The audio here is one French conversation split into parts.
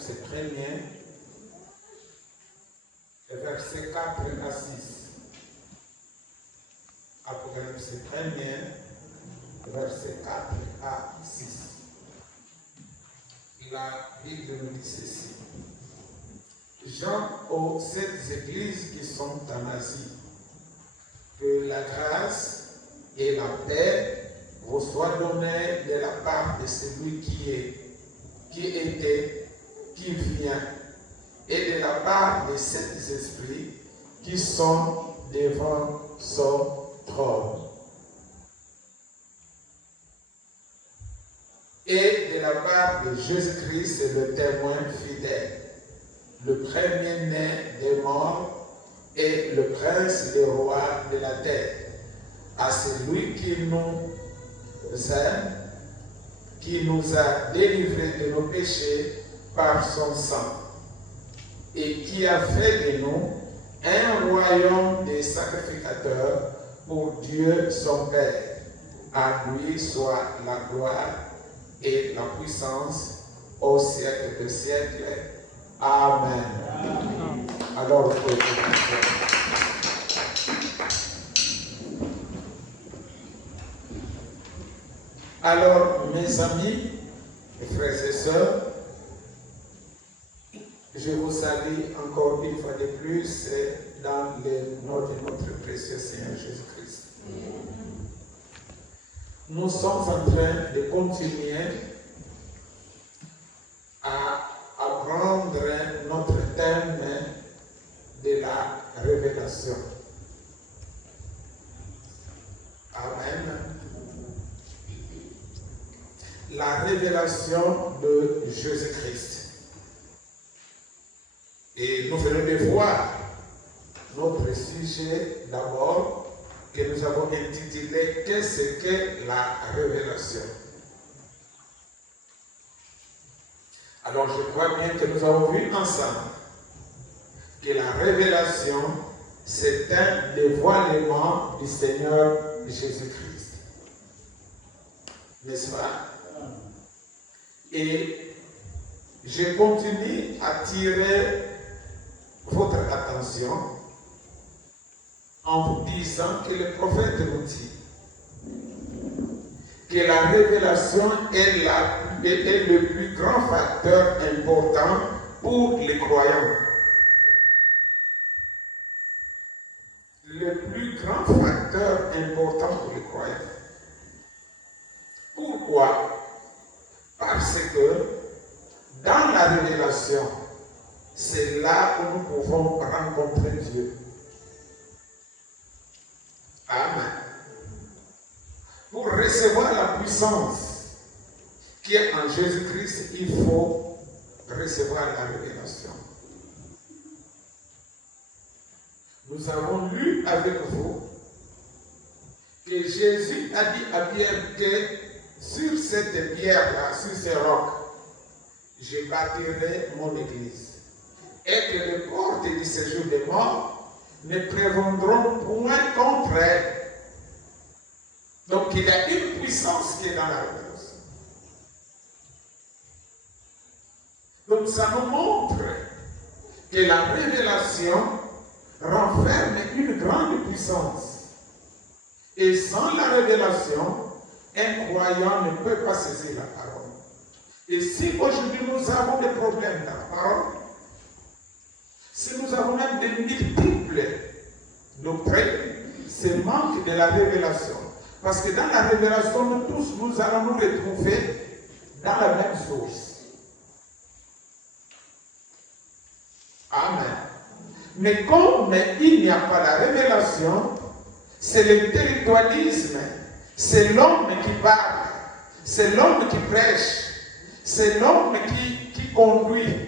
Apocalypse 1er, versets 4 à 6. Apocalypse 1er, versets 4 à 6. La Bible nous dit ceci. Jean aux 7 églises qui sont en Asie, que la grâce et la paix vous soient données de la part de celui qui était, qui vient, et de la part des 7 esprits qui sont devant son trône. Et de la part de Jésus-Christ, le témoin fidèle, le premier-né des morts et le prince des rois de la terre, à celui qui nous aime, qui nous a délivrés de nos péchés par son sang, et qui a fait de nous un royaume des sacrificateurs pour Dieu son Père. À lui soit la gloire et la puissance au siècle des siècles. Amen. Amen. Alors, mes amis, frères et sœurs, je vous salue encore une fois de plus dans le nom de notre précieux Seigneur Jésus-Christ. Nous sommes en train de continuer à apprendre notre thème de la révélation. Amen. La révélation de Jésus-Christ. Et nous venons de voir notre sujet d'abord que nous avons intitulé « Qu'est-ce que la révélation ?» Alors je crois bien que nous avons vu ensemble que la révélation, c'est un dévoilement du Seigneur Jésus-Christ. N'est-ce pas? Et je continue à tirer votre attention en vous disant que le prophète nous dit que la révélation est le plus grand facteur important pour les croyants. Le plus grand facteur important pour les croyants. Pourquoi? Parce que dans la révélation, c'est là où nous pouvons rencontrer Dieu. Amen. Pour recevoir la puissance qui est en Jésus-Christ, il faut recevoir la révélation. Nous avons lu avec vous que Jésus a dit à Pierre que sur cette pierre-là, sur ce roc, je bâtirai mon église. Et que les portes du séjour des morts ne prévaudront point contre elle. Donc il y a une puissance qui est dans la révélation. Donc ça nous montre que la révélation renferme une grande puissance. Et sans la révélation, un croyant ne peut pas saisir la parole. Et si aujourd'hui nous avons des problèmes dans la parole, si nous avons même des multiples doctrines, c'est manque de la révélation. Parce que dans la révélation, nous tous, nous allons nous retrouver dans la même source. Amen. Mais comme il n'y a pas la révélation, c'est l'intellectualisme, c'est l'homme qui parle, c'est l'homme qui prêche, c'est l'homme qui conduit.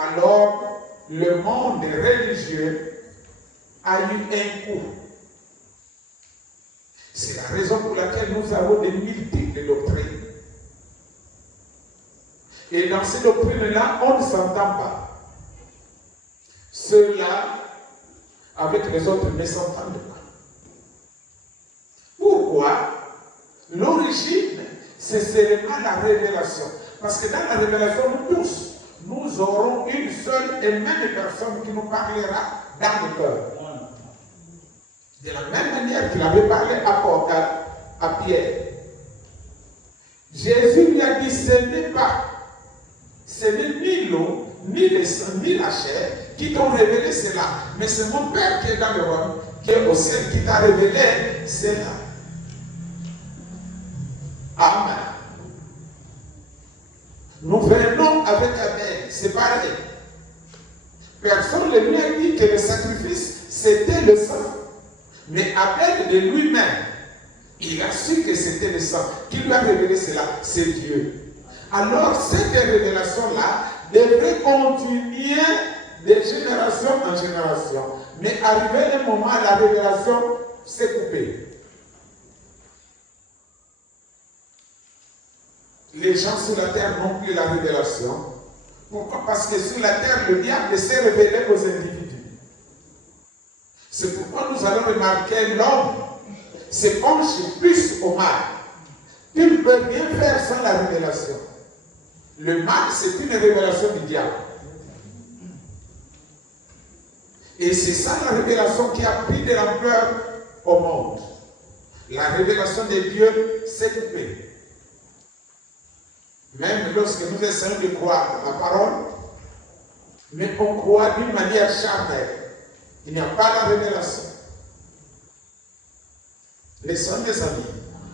Alors, le monde religieux a eu un coup. C'est la raison pour laquelle nous avons des multiples doctrines. Et dans ces doctrines-là, on ne s'entend pas. Ceux-là, avec les autres, ne s'entendent pas. Pourquoi? L'origine, c'est seulement la révélation. Parce que dans la révélation, nous tous, nous aurons une seule et même personne qui nous parlera dans le cœur. De la même manière qu'il avait parlé à Pierre. Jésus lui a dit, ce n'est ni l'eau, ni le sang, ni la chair qui t'ont révélé cela, mais c'est mon Père qui est dans le royaume, qui est au ciel, qui t'a révélé cela. Amen. Nous venons avec Abel, c'est pareil. Personne ne lui a dit que le sacrifice, c'était le sang. Mais Abel de lui-même, il a su que c'était le sang. Qui lui a révélé cela? C'est Dieu. Alors, cette révélation-là devrait continuer de génération en génération. Mais arrivé un moment, la révélation s'est coupée. Les gens sur la terre n'ont plus la révélation. Pourquoi? Parce que sur la terre, le diable s'est révélé aux individus. C'est pourquoi nous allons remarquer l'homme se penche plus au mal. Il ne peut rien faire sans la révélation. Le mal, c'est une révélation du diable. Et c'est ça la révélation qui a pris de l'ampleur au monde. La révélation de Dieu s'est coupée. Même lorsque nous essayons de croire la parole, mais on croit d'une manière charnelle. Il n'y a pas la révélation. Les sœurs, les amis,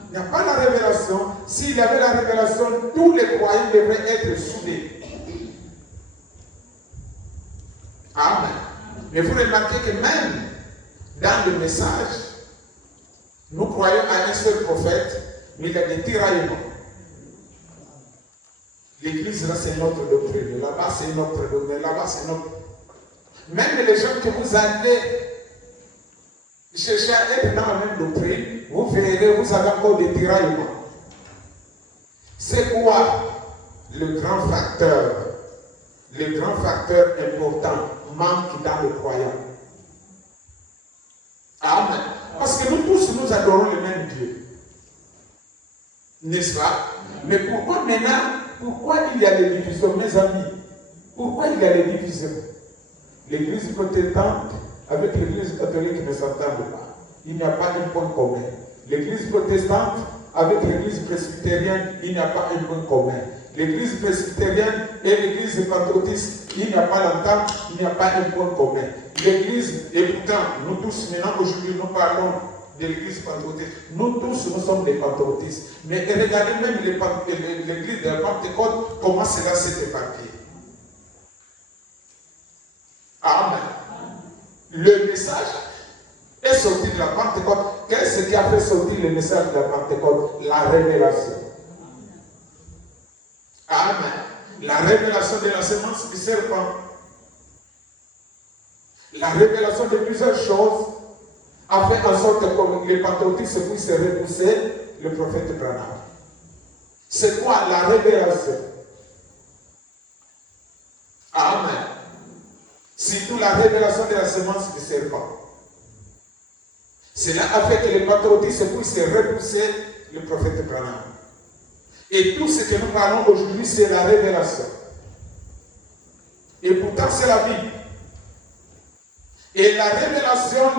il n'y a pas la révélation. S'il y avait la révélation, tous les croyants devraient être soudés. Amen. Mais vous remarquez que même dans le message, nous croyons à un seul prophète, mais il y a des tiraillements. L'église, là, c'est notre doctrine. Là-bas, c'est notre doctrine. Là-bas, c'est notre... Même les gens que vous allez chercher à être dans la même doctrine, vous verrez, vous avez encore des tiraillements. C'est quoi le grand facteur? Le grand facteur important manque dans le croyant. Amen. Parce que nous tous, nous adorons le même Dieu. N'est-ce pas? Mais pourquoi maintenant, pourquoi il y a des divisions, mes amis? Pourquoi il y a des divisions? L'église protestante avec l'église catholique ne s'entendent pas. Il n'y a pas un point commun. L'église protestante avec l'église presbytérienne, il n'y a pas un point commun. L'église presbytérienne et l'église pentecôtiste, il n'y a pas l'entente, il n'y a pas un point commun. L'église, et pourtant, nous tous, maintenant, aujourd'hui, nous parlons de l'église pentecôtiste. Nous tous, nous sommes des pentecôtistes. Mais regardez même l'église de la Pentecôte, comment cela s'est éparpillé. Amen. Le message est sorti de la Pentecôte. Qu'est-ce qui a fait sortir le message de la Pentecôte? La révélation. Amen. La révélation de la semence du serpent. La révélation de plusieurs choses a fait en sorte que les pentecôtistes puissent repousser le prophète Branham. C'est quoi la révélation? Amen. Surtout la révélation de la semence du serpent. Cela a fait que les pentecôtistes puissent repousser le prophète Branham. Et tout ce que nous parlons aujourd'hui, c'est la révélation. Et pourtant, c'est la Bible. Et la révélation,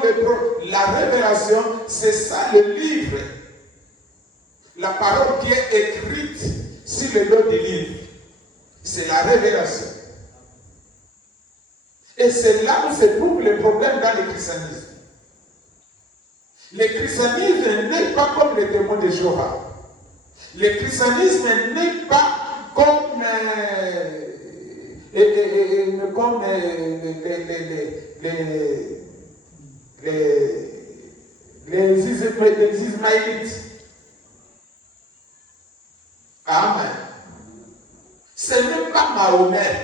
c'est ça le livre. La parole qui est écrite sur le dos du livre. C'est la révélation. Et c'est là où se trouve le problème dans le christianisme. Le christianisme n'est pas comme les témoins de Jéhovah. Le christianisme n'est pas comme les Ismaélites. Amen. Ce n'est pas Mahomet.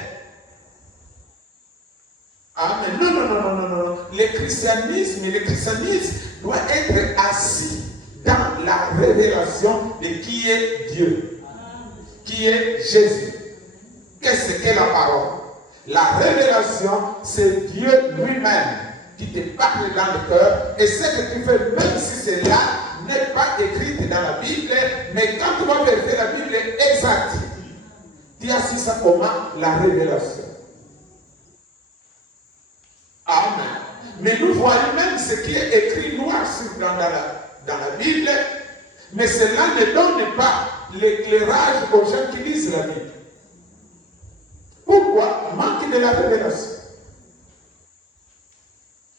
Amen. Non. Le christianisme doit être assis dans la révélation de qui est Dieu, qui est Jésus. Qu'est-ce qu'est la parole? La révélation, c'est Dieu lui-même qui te parle dans le cœur. Et ce que tu fais, même si cela n'est pas écrit dans la Bible, mais quand tu vas vérifier la Bible est exacte. Tu as su ça comment? La révélation. Amen. Mais nous voyons même ce qui est écrit noir dans la Bible, mais cela ne donne pas l'éclairage aux gens qui lisent la Bible. Pourquoi? Manque de la révélation.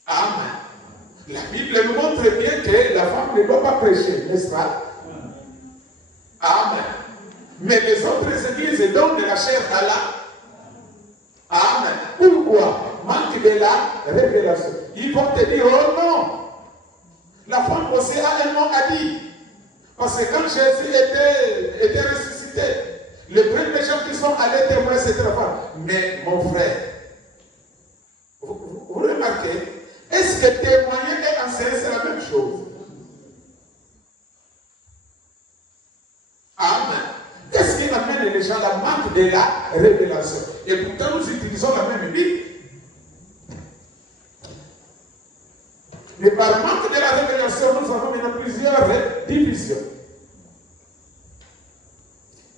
Amen. La Bible nous montre bien que la femme ne doit pas prêcher, n'est-ce pas? Amen. Mais les autres églises donnent de la chair à la. Amen. Pourquoi? Manque de la révélation. Ils vont te dire, oh non, la femme possédée a un nom à dire. Parce que quand Jésus était ressuscité, les premiers gens qui sont allés témoigner, c'était la femme. Mais mon frère, vous remarquez, est-ce que témoigner et enseigner, c'est la même chose? Amen. Qu'est-ce qui amène les gens à la manque de la révélation? Et pourtant, nous utilisons la même Bible. Mais par manque de la révélation, nous avons maintenant plusieurs divisions.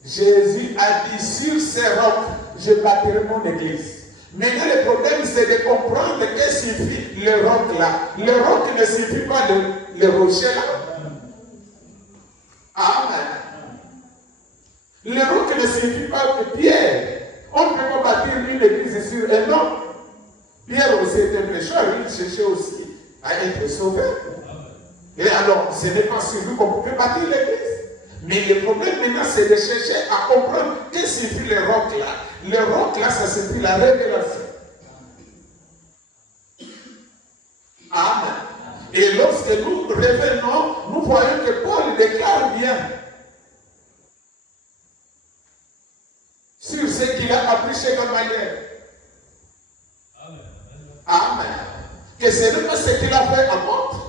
Jésus a dit, sur ces rocs, je bâtirai mon église. Maintenant, le problème, c'est de comprendre ce que signifie le roc là. Le roc ne signifie pas le rocher là. Amen. Le roc ne signifie pas que Pierre. On ne peut pas bâtir une église sur un homme. Pierre aussi était un pécheur, il cherchait aussi à être sauvé. Et alors, ce n'est pas sur lui qu'on peut bâtir l'église. Mais le problème maintenant, c'est de chercher à comprendre ce que signifie le roc là. Le roc là, ça signifie la révélation. Amen. Et lorsque nous revenons, nous voyons que Paul déclare bien sur ce qu'il a appris chez Gamaliel. Amen. Que ce n'est pas ce qu'il a fait à Montre.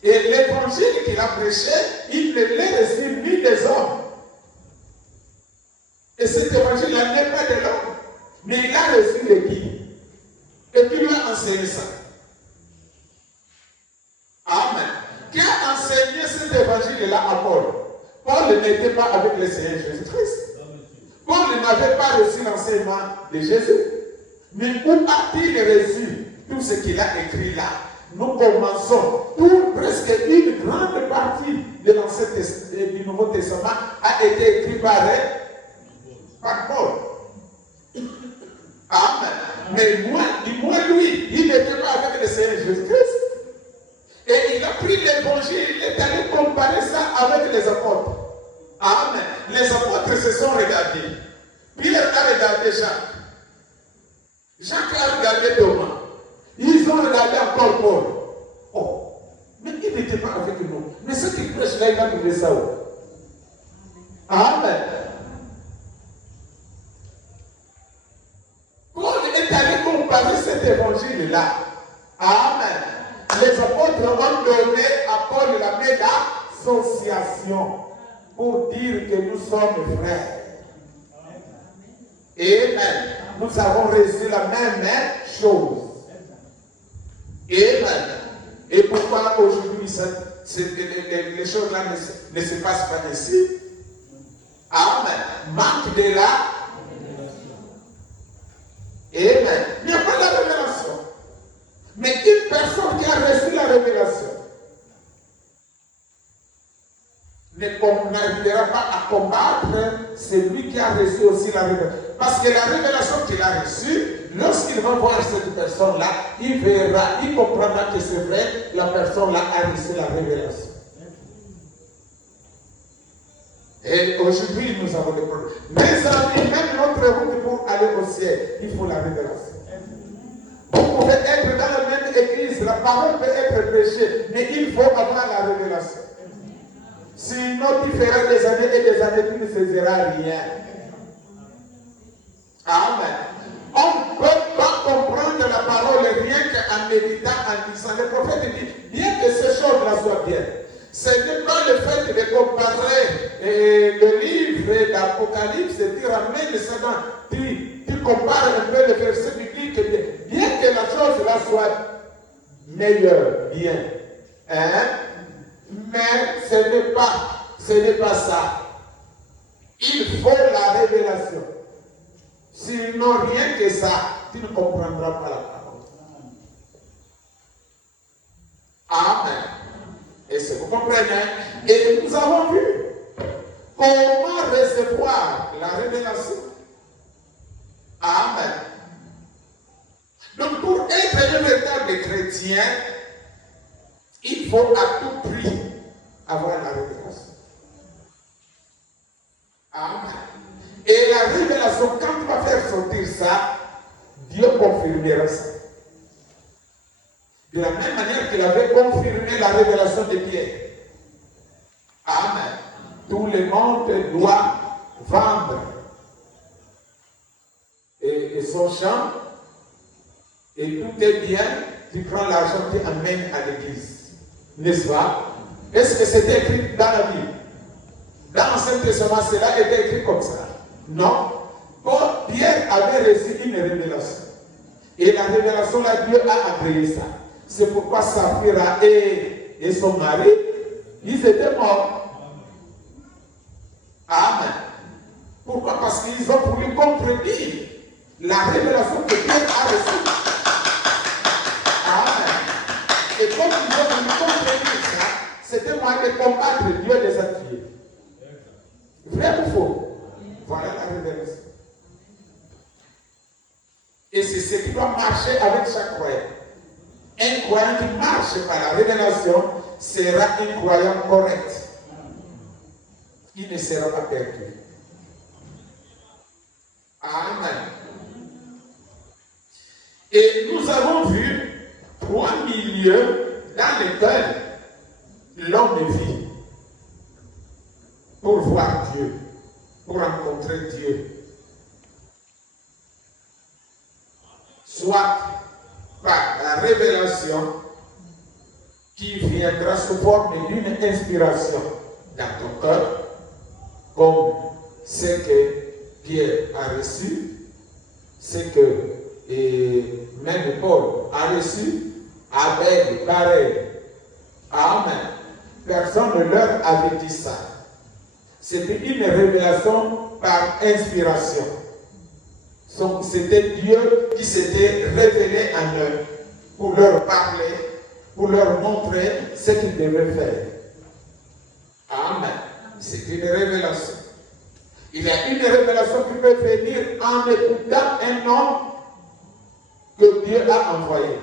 Et l'évangile qu'il a prêché, il ne l'a reçu ni des hommes. Et cet évangile-là n'est pas de l'homme, mais il a reçu de qui? Et puis lui a enseigné ça. Amen. Qui a enseigné cet évangile-là à Paul? Paul n'était pas avec le Seigneur Jésus-Christ. Paul n'avait pas reçu l'enseignement de Jésus. Mais où a-t-il reçu tout ce qu'il a écrit là? Nous commençons pour presque une grande partie de l'Ancien du Nouveau Testament a été écrit par Paul. Amen. Mais moi, lui, il n'était pas avec le Seigneur Jésus-Christ. Et il a pris l'évangile, il est allé comparer ça avec les apôtres. Amen. Les apôtres se sont regardés. Pierre a regardé Jacques. Jacques a regardé Thomas. Ils ont regardé encore Paul. Oh, mais il n'était pas avec nous. Mais ce qu'il prêche là, il a trouvé ça où? Amen. Paul est allé comparer cet évangile-là. Amen. Les apôtres ont donné à Paul la main d'association pour dire que nous sommes frères. Amen. Nous avons reçu la même chose. Amen. Et pourquoi aujourd'hui les choses là ne se passent pas ainsi? Amen. Manque de la. Amen. Il n'y a pas de la révélation. Mais une personne qui a reçu la révélation n'arrivera pas à combattre celui qui a reçu aussi la révélation. Parce que la révélation qu'il a reçue, lorsqu'il va voir cette personne-là, il verra, il comprendra que c'est vrai, la personne-là a reçu la révélation. Et aujourd'hui, nous avons des problèmes. Mes amis, même notre route pour aller au ciel, il faut la révélation. Vous pouvez être dans la même église, la parole peut être prêchée, mais il faut avoir la révélation. Sinon, tu feras des années et des années, tu ne faiseras rien. Amen. On ne peut pas comprendre la parole rien qu'en méditant, en disant. Le prophète dit, bien que ces choses-là soient bien, ce n'est pas le fait de comparer le livre d'Apocalypse, tu ramènes ça dans, tu compares un peu le verset biblique, bien que la chose-là soit meilleure, bien. Hein? Mais ce n'est pas ça. Il faut la la révélation. S'ils n'ont rien que ça, tu ne comprendras pas la parole. Amen. Et c'est vous comprenez. Et nous avons vu comment recevoir la révélation. Amen. Donc pour être un véritable chrétien, il faut à tout prix avoir la révélation. Amen. Et la révélation, quand tu vas faire sortir ça, Dieu confirmera ça. De la même manière qu'il avait confirmé la révélation de Pierre. Amen. Tout le monde doit vendre et son champ, et tout est bien, tu prends l'argent, tu amènes à l'église. N'est-ce pas? Est-ce que c'était écrit dans la Bible? Dans l'Ancien Testament, cela était écrit comme ça. Non. Pierre avait reçu une révélation. Et la révélation, là, Dieu a agréé ça. C'est pourquoi Saphira et son mari, ils étaient morts. Amen. Pourquoi? Parce qu'ils ont voulu contredire la révélation que Pierre a reçue. Amen. Et comme ils ont voulu contredire ça, c'était moyen de combattre Dieu les a tués. Vrai ou faux? Voilà la révélation. Et c'est ce qui doit marcher avec chaque croyant. Un croyant qui marche par la révélation sera un croyant correct. Il ne sera pas perdu. Amen. Et nous avons vu 3 milieux dans lesquels l'homme vit pour voir Dieu, pour rencontrer Dieu. Soit par la révélation qui viendra sous forme d'une inspiration dans ton cœur, comme ce que Pierre a reçu, ce que même Paul a reçu, avec pareil. Amen. Personne ne leur avait dit ça. C'était une révélation par inspiration. C'était Dieu qui s'était révélé en eux pour leur parler, pour leur montrer ce qu'ils devaient faire. Amen. C'est une révélation. Il y a une révélation qui peut venir en écoutant un homme que Dieu a envoyé.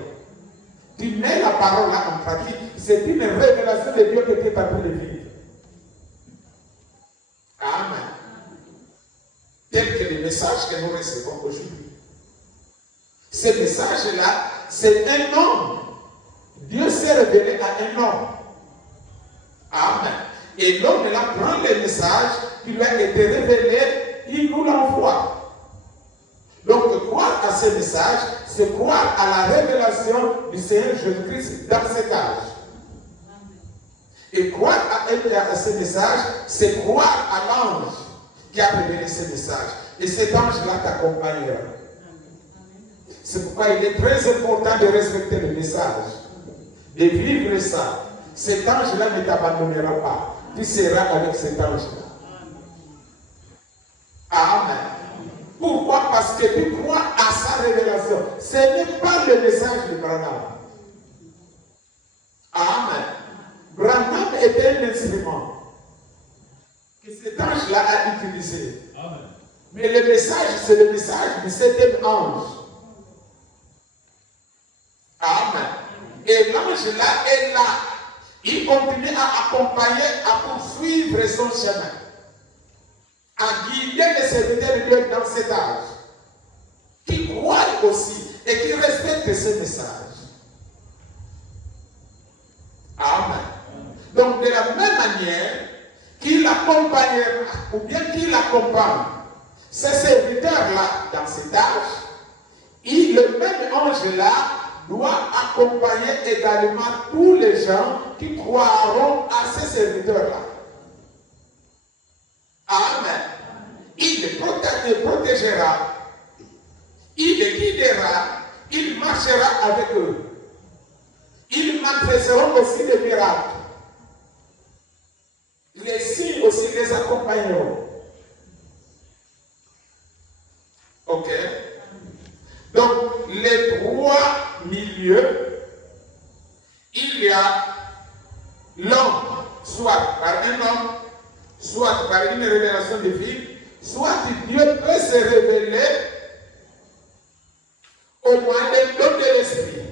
Tu mets la parole là en pratique, c'est une révélation de Dieu que tu es en train de vivre. Amen. Tel que le message que nous recevons aujourd'hui. Ce message-là, c'est un homme. Dieu s'est révélé à un homme. Amen. Et l'homme là prend le message qui lui a été révélé, il nous l'envoie. Donc, croire à ce message, c'est croire à la révélation du Seigneur Jésus-Christ dans cet âge. Et croire à ce message, c'est croire à l'ange qui a révélé ce message. Et cet ange-là t'accompagnera. C'est pourquoi il est très important de respecter le message, de vivre ça. Cet ange-là ne t'abandonnera pas. Tu seras avec cet ange-là. Amen. Pourquoi? Parce que tu crois à sa révélation. Ce n'est pas le message de Branham. Amen. Branham était un instrument que cet ange-là a utilisé. Amen. Mais le message, c'est le message du 7e ange. Amen. Et l'ange-là est là. Il continue à accompagner, à poursuivre son chemin, à guider les serviteurs de Dieu dans cet âge, qui croient aussi et qui respectent ce message. Amen. Donc de la même manière qu'il accompagnera, ou bien qu'il accompagne ces serviteurs-là dans cet âge, le même ange-là doit accompagner également tous les gens qui croiront à ces serviteurs-là. Amen. Il les protégera, il les guidera, il marchera avec eux. Ils manifesteront aussi des miracles. Les signes aussi les accompagneront. soit par un homme, soit par une révélation divine, soit Dieu peut se révéler au moyen d'un don de l'esprit,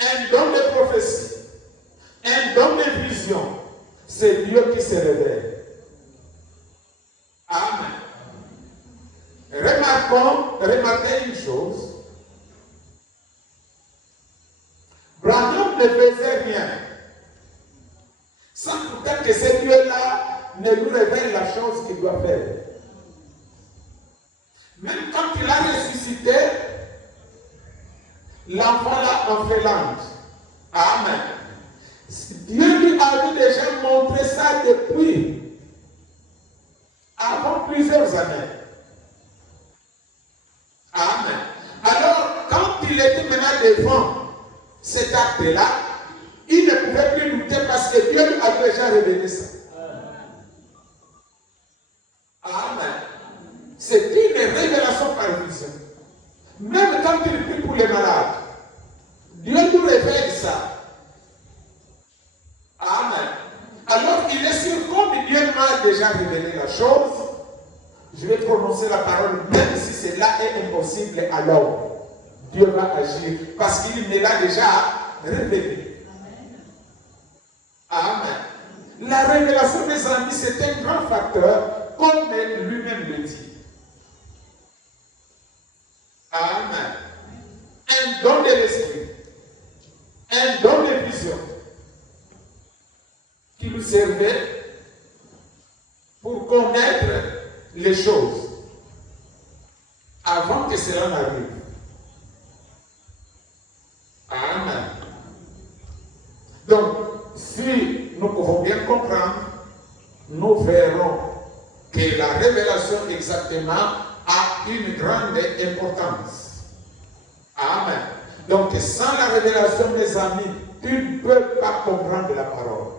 un don de prophétie, un don de vision. C'est Dieu qui se révèle. Amen. Remarquez une chose. Branham ne faisait rien sans pourtant que ce Dieu-là ne lui révèle la chose qu'il doit faire. Même quand il a ressuscité, l'enfant-là en fait l'ange. Amen. Dieu lui avait déjà montré ça depuis avant plusieurs années. Amen. Alors, quand il était maintenant devant cet acte-là, il ne pouvait plus douter parce que Dieu lui avait déjà révélé ça. Amen. C'est une révélation par vision. Même quand il prie pour les malades, Dieu nous révèle ça. Amen. Alors il est sûr, comme Dieu m'a déjà révélé la chose, je vais prononcer la parole, même si cela est impossible à l'homme. Dieu va agir parce qu'il me l'a déjà révélé. Amen. La révélation, mes amis, c'est un grand facteur, comme lui-même le dit. Amen. Un don de l'esprit, un don de vision qui nous servait pour connaître les choses avant que cela n'arrive. Amen. Donc, si nous pouvons bien comprendre, nous verrons que la révélation exactement a une grande importance. Amen. Donc, sans la révélation, mes amis, tu ne peux pas comprendre la parole.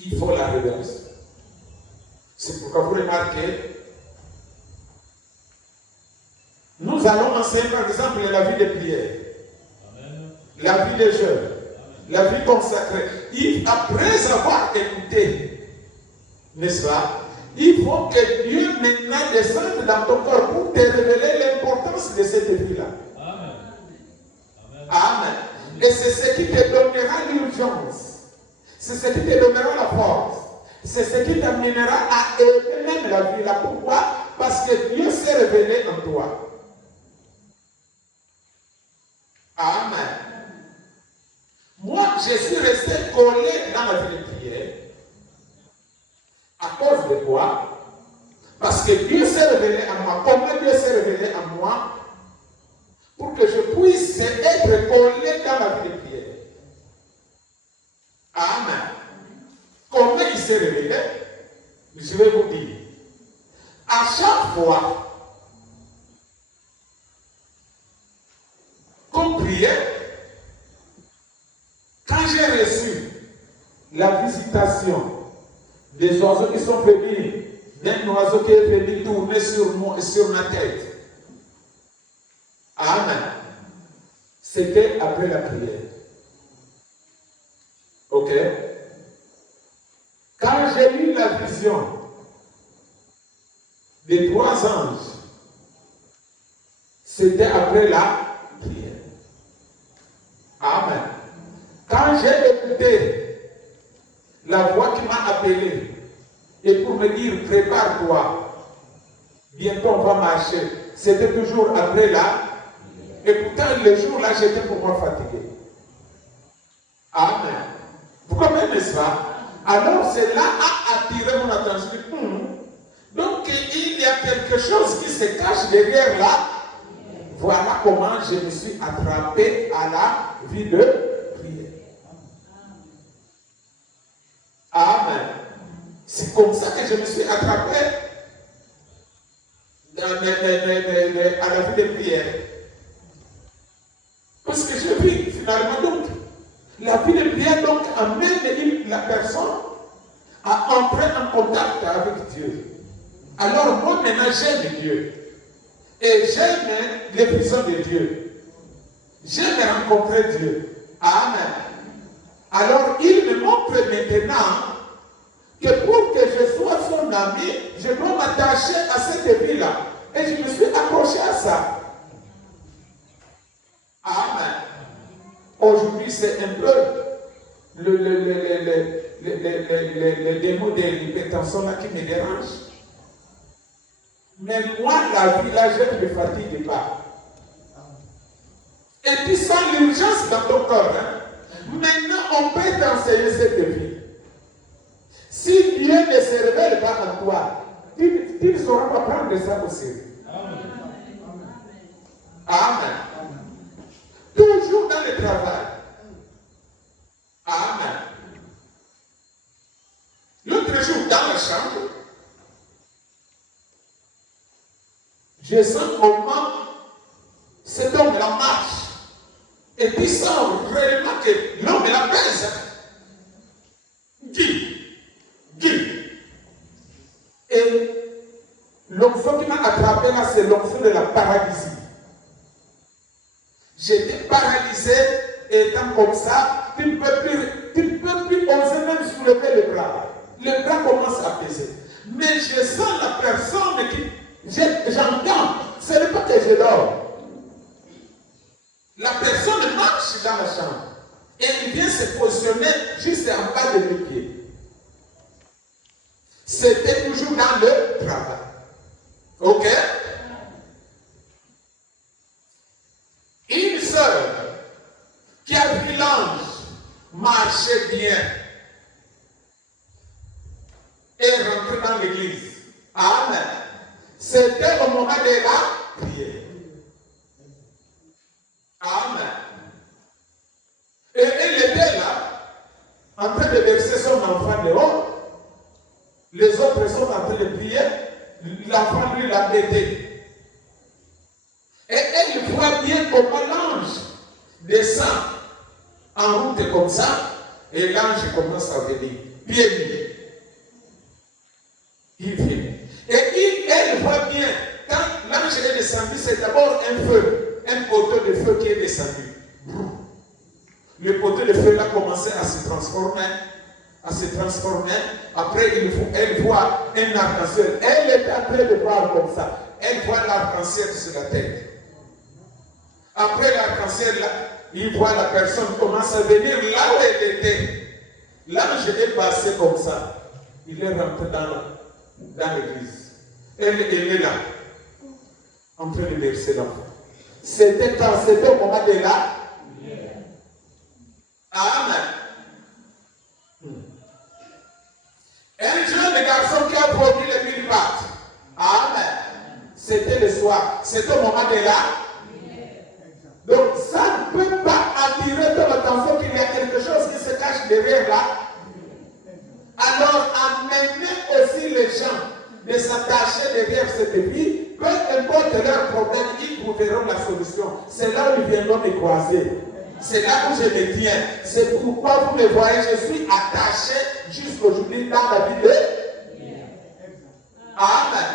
Il faut la révélation. C'est pourquoi vous remarquez, nous allons enseigner par exemple la vie de prière, Amen. La vie de jeûne, la vie consacrée. Après avoir écouté, n'est-ce pas, il faut que Dieu maintenant descende dans ton corps pour te révéler l'importance de cette vie-là. Amen. Amen. Amen. Et c'est ce qui te donnera l'urgence. C'est ce qui te donnera la force. C'est ce qui t'amènera à aimer même la vie là. Pourquoi? Parce que Dieu s'est révélé en toi. Amen. Moi, je suis resté collé dans la vie de prière. À cause de quoi? Parce que Dieu s'est révélé à moi. Comment Dieu s'est révélé à moi? Pour que je puisse être collé dans la vie de prière. Amen. Comment il s'est révélé? Je vais vous dire. À chaque fois qu'on priait, quand j'ai reçu la visitation des oiseaux qui sont venus, d'un oiseau qui est venu tourner sur moi et sur ma tête. Amen. C'était après la prière. Ok? Quand j'ai eu la vision des 3 anges, c'était après la prière. Amen. Quand j'ai écouté la voix qui m'a appelé et pour me dire prépare-toi, bientôt on va marcher, c'était toujours après là. Et pourtant le jour là j'étais pour moi fatigué. Amen. Vous comprenez ça? Alors cela a attiré mon attention. Donc il y a quelque chose qui se cache derrière là. Voilà comment je me suis attrapé à la vie de prière. Amen. C'est comme ça que je me suis attrapé à la vie de prière. Parce que je vis finalement donc. La vie de prière donc amène la personne à entrer en contact avec Dieu. Alors moi maintenant j'aime Dieu. Et j'aime les visions de Dieu. J'aime rencontrer Dieu. Amen. Alors il me montre maintenant que pour que je sois son ami, je dois m'attacher à cette vie-là. Et je me suis accroché à ça. Amen. Aujourd'hui, c'est un peu le démon de l'hypertension là qui me dérange. Mais moi, la vie là, je ne me fatigue pas. Et tu sens l'urgence dans ton corps. Hein? Maintenant, on peut t'enseigner cette vie. Si Dieu ne se révèle pas en toi, tu ne sauras pas prendre ça au sérieux. Amen. Toujours dans le travail. Amen. L'autre jour, dans la chambre, je sens comment cet homme-là marche. Et puis sens réellement que l'homme-là pèse. Guy. Et l'onction qui m'a attrapé là, c'est l'onction de la paralysie. J'étais paralysé, et étant comme ça, tu ne peux plus oser même soulever les bras. Les bras commencent à peser. Mais je sens la personne qui... J'entends. Ce n'est pas que je dors. La personne marche dans la chambre. Et il vient se positionner juste en bas de mes pieds. C'était toujours dans le travail. Ok? Une sœur qui a vu l'ange marcher bien et rentrer dans l'église. Amen. C'était au moment de la prière. Amen. Et elle était là, en train de verser son enfant dehors. Les autres sont en train de prier. L'enfant lui l'a aidé. Et elle voit bien comment l'ange descend en route comme ça. Et l'ange commence à venir. Bien mis. Il vient. Et elle voit bien, quand l'ange est descendu, c'est d'abord un feu, un poteau de feu qui est descendu. Le poteau de feu a commencé à se transformer. Après, elle voit un arc-en-ciel. Elle est en train de voir comme ça. Elle voit l'arc-en-ciel sur la tête. Après l'arc-en-ciel, il voit la personne commence à venir là où elle était. L'ange est passé comme ça. Il est rentré dans l'église. Elle est là, en train de verser l'enfant. C'était au moment de là. Amen. Un jeune garçon qui a produit les 1000 pattes. Amen. C'était le soir. C'était au moment de là. Donc ça ne peut pas attirer ton attention qu'il y a quelque chose qui se cache derrière là. Alors amenez aussi les gens de s'attacher derrière cette vie. Peu importe leur problème, ils trouveront la solution. C'est là où ils viendront me croiser. C'est là où je me tiens. C'est pourquoi vous me voyez, je suis attaché jusqu'aujourd'hui dans la vie de... Amen.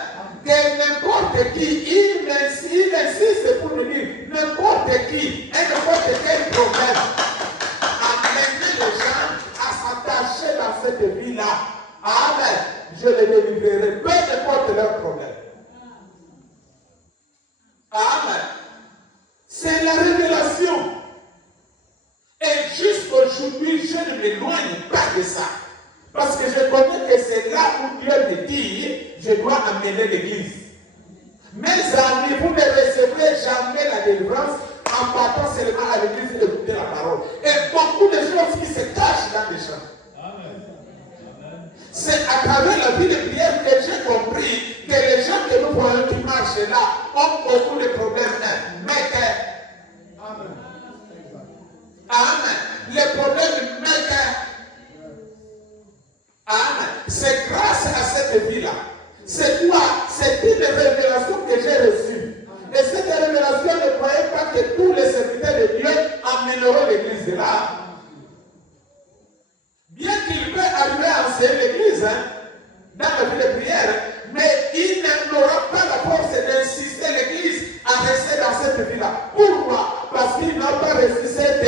Que n'importe qui, il insiste pour me dire, n'importe qui, et n'importe quel problème, amener les gens à s'attacher dans cette vie-là. Amen. Je les délivrerai, peu importe leur problème. Amen. C'est la révélation. Et jusqu'aujourd'hui, je ne m'éloigne pas de ça. Parce que je connais que c'est là où Dieu me dit, je dois amener l'église. Mes amis, vous ne recevrez jamais la délivrance en partant seulement à l'église et d'écouter la parole. Et beaucoup de choses qui se cachent dans les champs. C'est à travers la vie de prière que j'ai compris que les gens que nous voyons qui marchent là ont beaucoup de problèmes. Mais que... Amen. Les problèmes, mais que... Amen. C'est grâce à cette vie-là. C'est quoi? C'est une révélation que j'ai reçue. Et cette révélation, ne croyez pas que tous les serviteurs de Dieu amèneront l'église de là. Bien qu'il peut arriver à enseigner l'église, dans la vie de prière, mais il n'aura pas la force d'insister l'église à rester dans cette vie-là. Pourquoi? Parce qu'il n'a pas reçu cette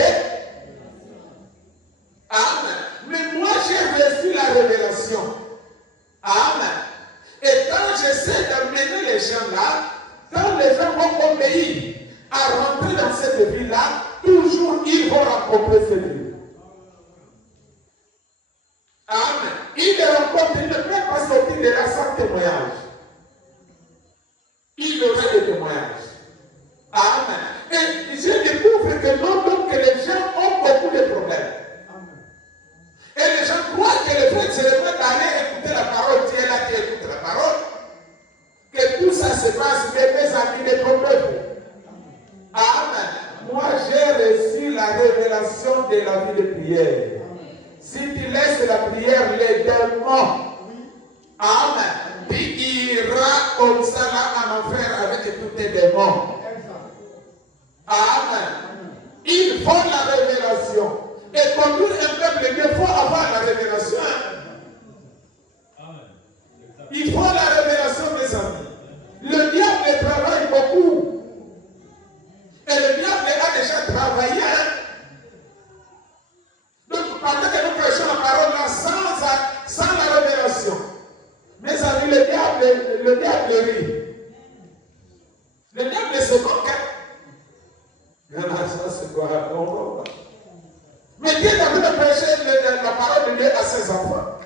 on peut se dire. Amen. Il les rencontre, il ne peut pas sortir de là sans témoignage. Il aurait des témoignages. Amen. Et je découvre que non, donc que les gens ont beaucoup de problèmes. Et les gens croient que le fait seulement d'aller écouter la parole, tu es là, tu écoutes la parole, que tout ça se passe, mais mes amis, des problèmes. Amen. Moi, j'ai reçu la révélation de la vie de prière. Si tu laisses la prière, les démons, amen, tu iras comme ça là en enfer avec tous tes démons. Amen. Il faut la révélation. Et conduire un peuple, il faut avoir la révélation. Il faut la révélation, mes amis. Le diable travaille beaucoup. Et le diable a déjà travaillé. Donc, pendant que nous prêchons la parole là, sans la révélation, mes amis, le diable rit. Le diable se moque. Ça, c'est quoi? Mais Dieu a voulu prêcher la parole de Dieu à ses enfants.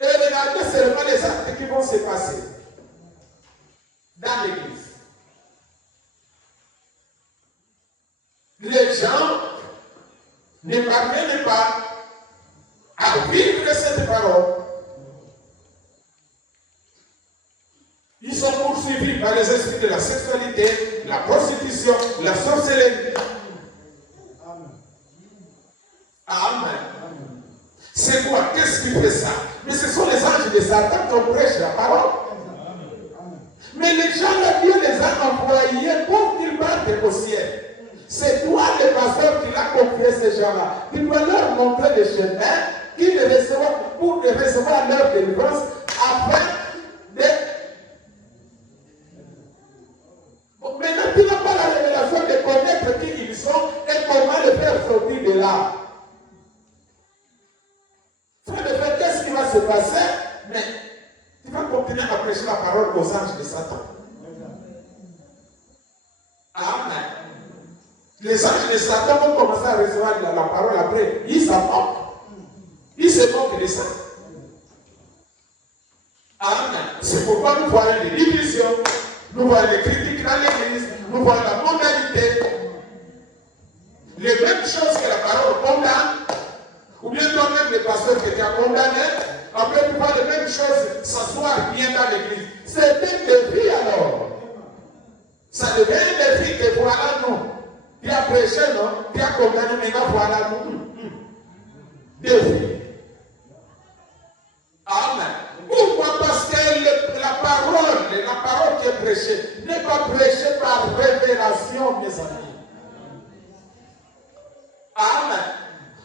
Et regardez seulement les actes qui vont se passer dans l'église. Les gens ne parviennent pas à vivre cette parole. Ils sont poursuivis par les esprits de la sexualité, la prostitution, la sorcellerie. Amen. C'est quoi? Qu'est-ce qui fait ça? Mais ce sont les anges de Satan qui prêchent la parole. Mais les gens là, Dieu les a envoyés pour qu'ils partent au ciel. C'est toi, le pasteur, qui l'a confié ces gens-là. Tu dois leur montrer le chemin qu'ils recevront pour recevoir leur délivrance afin de. Maintenant, tu n'as pas la révélation de connaître qui ils sont et comment les faire sortir de là. Qu'est-ce qui va se passer? Mais tu vas continuer à prêcher la parole aux anges de Satan. Amen. Les anges de Satan vont commencer à recevoir la parole après. Ils s'en moquent. Ils se moquent de ça. Amen. C'est pourquoi nous voyons des divisions, nous voyons des critiques dans l'église, nous voyons la mondialité. Les mêmes choses que la parole condamne. Ou bien toi-même, les pasteurs qui étaient condamnés, après tu vois les mêmes choses s'asseoir bien dans l'église. C'est un défi alors. Ça devient un défi que voilà nous. Tu as prêché, non? Tu as condamné, maintenant voilà nous. Défi. Amen. Pourquoi? Parce que la parole qui est prêchée n'est pas prêchée par révélation, mes amis. Amen.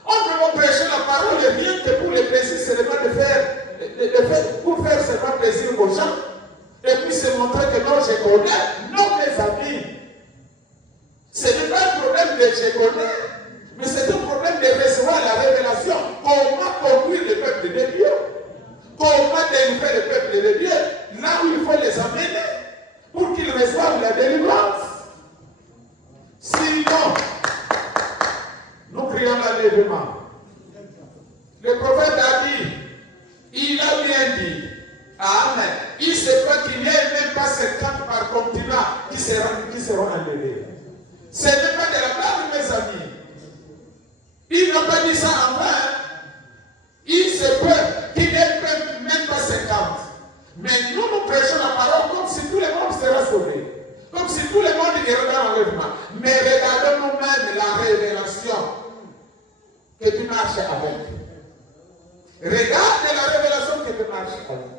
On ne peut prêcher la parole rien que pour le plaisir seulement pour faire seulement plaisir aux gens. Et puis se montrer que non, je connais. Non, mes amis. Ce n'est pas un problème de je connais, mais c'est un problème de recevoir la révélation. Comment conduire le peuple de Dieu? Comment délivrer le peuple de Dieu? Là où il faut les amener pour qu'ils reçoivent la délivrance. Sinon, nous crions l'enlèvement. Le prophète a dit, il a bien dit, amen. Il se peut qu'il n'y ait même pas 50 par continent qui seront enlevés. Ce n'est pas de la blague, mes amis. Il n'a pas dit ça en vain. Il se peut qu'il n'y ait même pas 50. Mais nous prêchons la parole comme si tout le monde serait sauvé. Comme si tout le monde irait dans l'enlèvement. Mais regardons nous-mêmes la révélation que tu marches avec. Regarde la révélation que tu marches avec.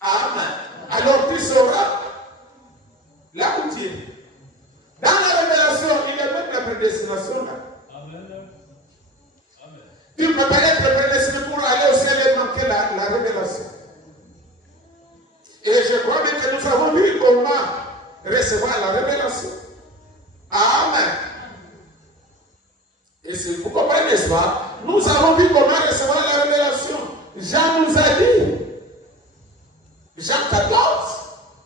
Amen. Alors tu sauras la routine. Dans la révélation, il y a même la prédestination là. Amen. Tu ne peux pas être prédestiné pour aller au ciel et manquer la révélation. Et je crois bien que nous avons vu comment recevoir la révélation. Amen. Et c'est pourquoi, n'est-ce pas? Nous avons vu comment recevoir la révélation. Jean nous a dit, Jean 14,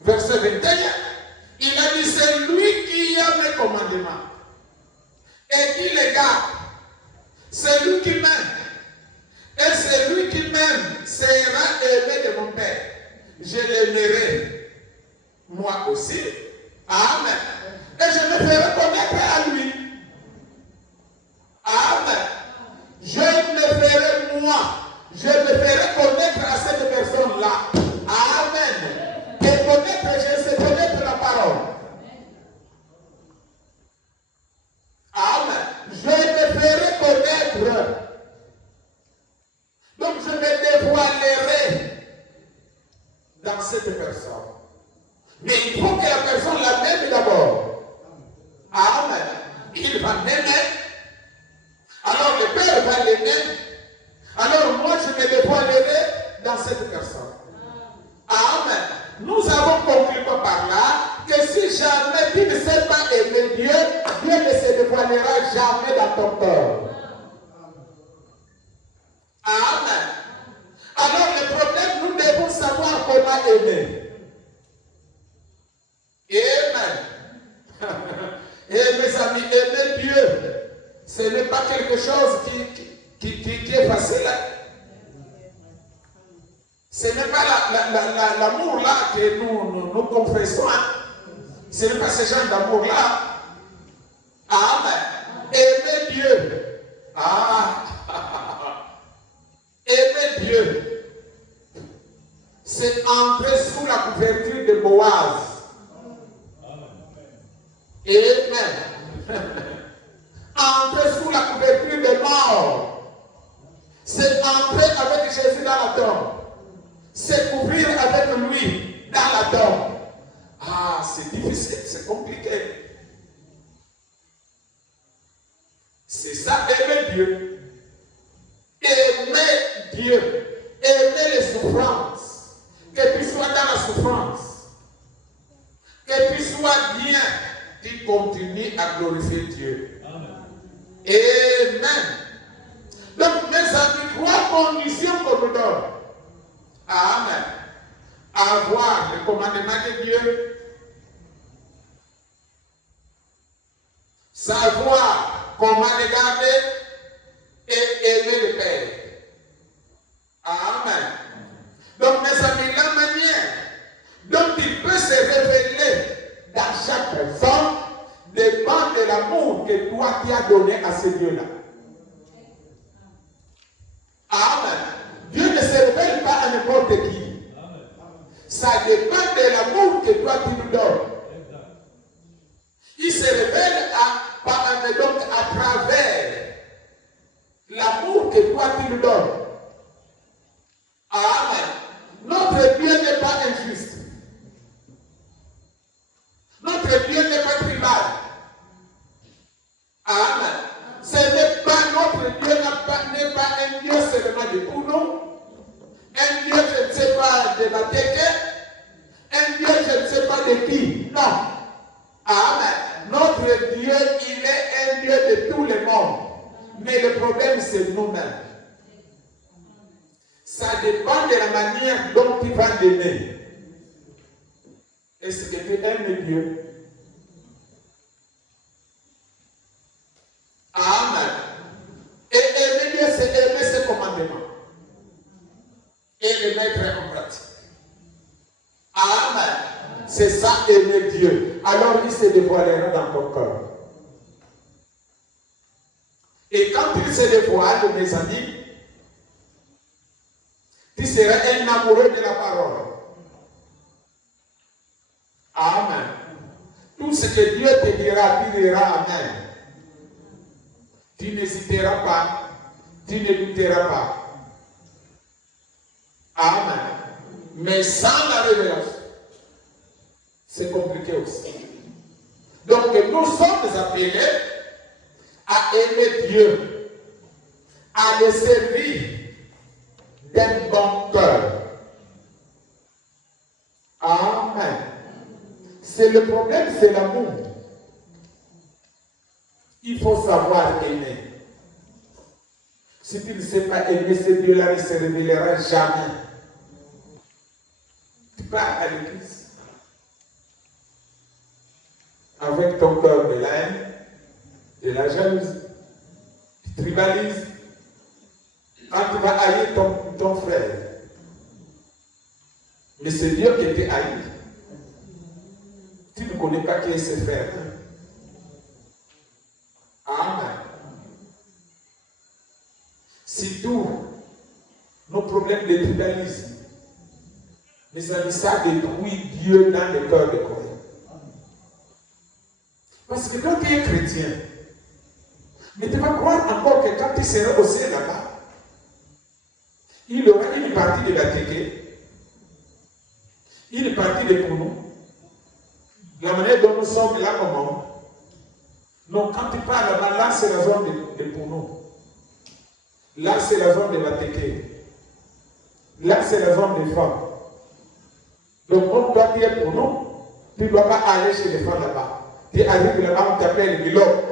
verset 21, il a dit, c'est lui qui a mes commandements. et qui les garde, c'est lui qui m'aime. Et c'est lui qui m'aime sera aimé de mon Père. Je l'aimerai, moi aussi. Amen. Et je me ferai connaître à lui. Amen. Je me ferai moi. Je me ferai connaître à cette personne-là. Amen. Et connaître, je sais connaître la parole. Amen. Je me ferai connaître. Donc je me dévoilerai dans cette personne. Mais il faut que la personne la m'aime d'abord. Amen. Il va m'aimer. Alors le Père va l'aimer. Alors moi je me dévoilerai dans cette personne. Amen. Nous avons conclu par là que si jamais tu ne sais pas aimer Dieu, Dieu ne se dévoilera jamais dans ton cœur. Amen. Alors le problème, nous devons savoir comment aimer. Amen. Et mes amis, aimer Dieu, ce n'est pas quelque chose qui est facile. Ce n'est pas l'amour là que nous confessons. Ce n'est pas ce genre d'amour là. Amen. Aimer Dieu. Aimer Dieu, c'est entrer sous la couverture de Boaz. Amen. Entrer sous la couverture de mort. C'est entrer avec Jésus dans la tombe. C'est couvrir avec lui dans la tombe. C'est difficile, c'est compliqué. C'est ça, aimer Dieu. Aimer Dieu, aimer les souffrances, que tu sois dans la souffrance, que tu sois bien, tu continues à glorifier Dieu. Amen. Donc mes amis, trois conditions qu'on nous donne. Amen. Avoir le commandement de Dieu, savoir comment les garder, et aimer le Père. Amen. Donc, mes amis, la manière dont il peut se révéler dans chaque personne dépend de l'amour que toi tu as donné à ce Dieu-là. Amen. Dieu ne se révèle pas à n'importe qui. Ça dépend de l'amour que toi tu nous donnes. Il se révèle donc à travers l'amour que toi tu nous donnes. Amen. Notre Dieu n'est pas injuste. Notre Dieu n'est pas tribal. Amen. Ce n'est pas notre Dieu, n'est pas un Dieu seulement de Pounou. Un Dieu, je ne sais pas, de Mateke. Un Dieu, je ne sais pas de qui. Non. Amen. Notre Dieu, il est un Dieu de tout le monde. Mais le problème, c'est nous-mêmes. Ça dépend de la manière dont tu vas l'aimer. Est-ce que tu aimes Dieu? Amen. Et aimer Dieu, c'est aimer ses commandements. Et les mettre en pratique. Amen. C'est ça, aimer Dieu. Alors il se dévoilera dans ton cœur. Et quand il se dévoile, mes amis, tu seras un amoureux de la parole. Amen. Tout ce que Dieu te dira, tu diras Amen. Tu n'hésiteras pas, tu ne douteras pas. Amen. Mais sans la révélation, c'est compliqué aussi. Donc nous sommes appelés à aimer Dieu, à le servir d'un bon cœur. Amen. C'est le problème, c'est l'amour. Il faut savoir aimer. Si tu ne sais pas aimer, ce Dieu-là ne se révélera jamais. Tu pars à l'église avec ton cœur de laine, de la jalousie, tu tribalises. Quand tu vas haïr ton frère, mais c'est Dieu qui te haït. Tu ne connais pas qui est ce frère. Amen. Si tous nos problèmes de tribalisme, mes amis, ça détruit Dieu dans le cœur des croyants. Parce que quand tu es chrétien, mais tu vas croire encore que quand tu seras au ciel là-bas, il y aura une partie de la tété, une partie de pour nous, la manière dont nous sommes là au monde. Donc quand tu parles là-bas, là c'est la zone de pour nous. Là c'est la zone de la tété. Là c'est la zone des femmes. Donc comme toi tu es pour nous, tu ne dois pas aller chez les femmes là-bas. Tu arrives là-bas, on t'appelle Bilot.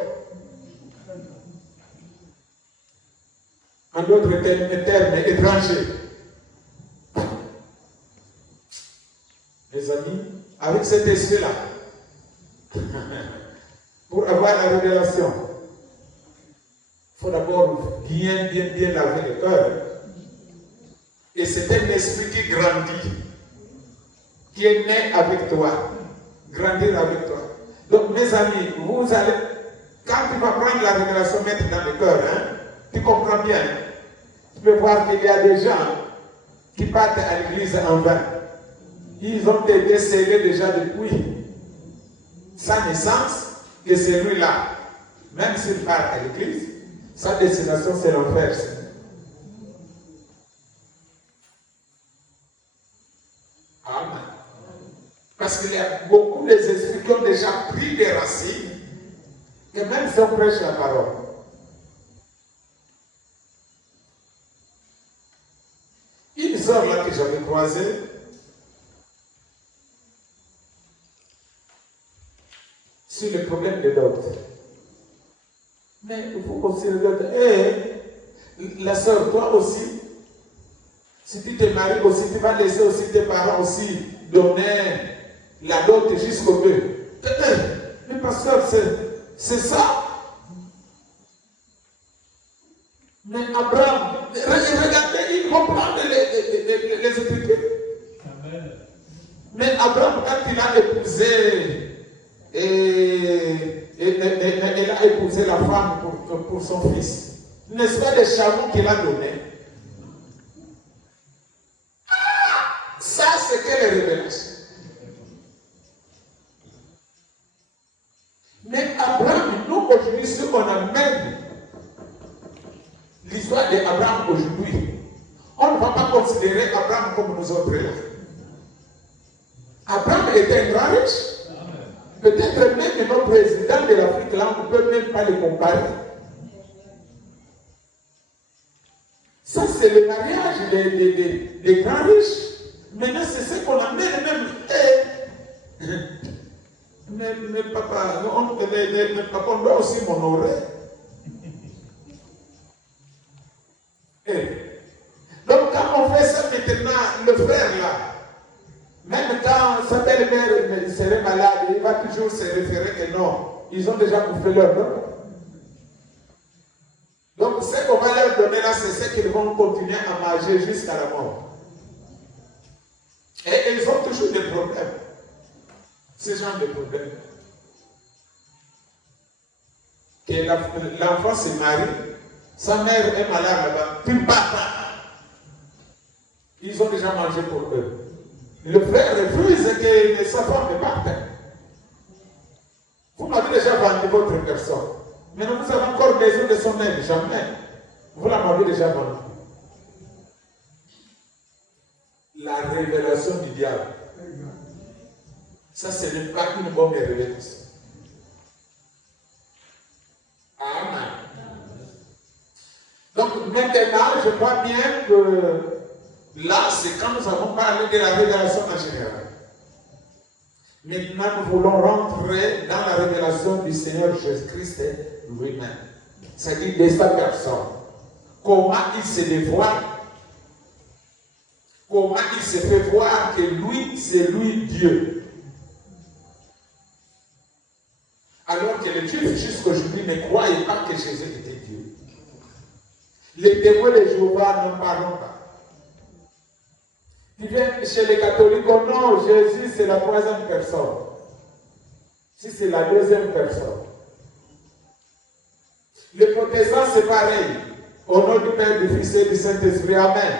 En d'autres termes étrangers. Mes amis, avec cet esprit-là, pour avoir la révélation, il faut d'abord bien laver le cœur. Et c'est un esprit qui grandit, qui est né avec toi, grandir avec toi. Donc mes amis, vous allez, quand tu vas prendre la révélation, mettre dans le cœur, tu comprends bien. Tu peux voir qu'il y a des gens qui partent à l'église en vain. Ils ont été scellés déjà depuis sa naissance, que celui-là, même s'il part à l'église, sa destination c'est l'enfer. Amen. Parce qu'il y a beaucoup d'esprits qui ont déjà pris des racines, que même si on prêche la parole. Une sœur là que j'avais croisée, sur le problème de l'autre. Mais il faut considérer, la sœur, toi aussi, si tu te maries aussi, tu vas laisser aussi tes parents aussi donner la dot jusqu'au bout. Mais pasteur, c'est ça. Mais Abraham, regardez, il comprend les Écritures. Mais Abraham, quand il a épousé, il a épousé la femme pour son fils, n'est-ce pas le chameau qu'il a donné? Ça, c'est quelle révélation? Mais Abraham, nous aujourd'hui, si on amène l'histoire d'Abraham aujourd'hui, on ne va pas considérer Abraham comme nous autres là. Abraham était un grand riche. Peut-être même nos présidents de l'Afrique là, on ne peut même pas les comparer. Ça, c'est le mariage des grands riches. Maintenant, c'est ce qu'on amène même. Mais papa, on doit aussi m'honorer. Donc, quand on fait ça maintenant, le frère là, même quand sa belle-mère serait malade, il va toujours se référer que non, ils ont déjà bouffé leur nom. Donc, ce qu'on va leur donner là, c'est ce qu'ils vont continuer à manger jusqu'à la mort. Et ils ont toujours des problèmes. Ce genre de problèmes. Que l'enfant se marie, sa mère est malade là-bas, puis papa. Ils ont déjà mangé pour eux. Le frère refuse que sa femme ne parte. Vous m'avez déjà vendu votre personne. Mais nous avons encore besoin de son aide. Jamais. Vous l'avez déjà vendu. La révélation du diable. Ça, ce n'est pas une bonne révélation. Amen. Donc maintenant, je crois bien que là, c'est quand nous avons parlé de la révélation en général. Maintenant, nous voulons rentrer dans la révélation du Seigneur Jésus-Christ lui-même. C'est-à-dire de sa personne. Comment il se dévoile. Comment il se fait voir que lui, c'est lui Dieu. Alors que les Juifs jusqu'aujourd'hui ne croient que Jésus était Dieu. Les témoins de Jéhovah n'en parlent pas. Tu viens chez les catholiques, oh non, Jésus c'est la troisième personne. Si c'est la deuxième personne. Les protestants c'est pareil. Au nom du Père, du Fils et du Saint-Esprit, Amen.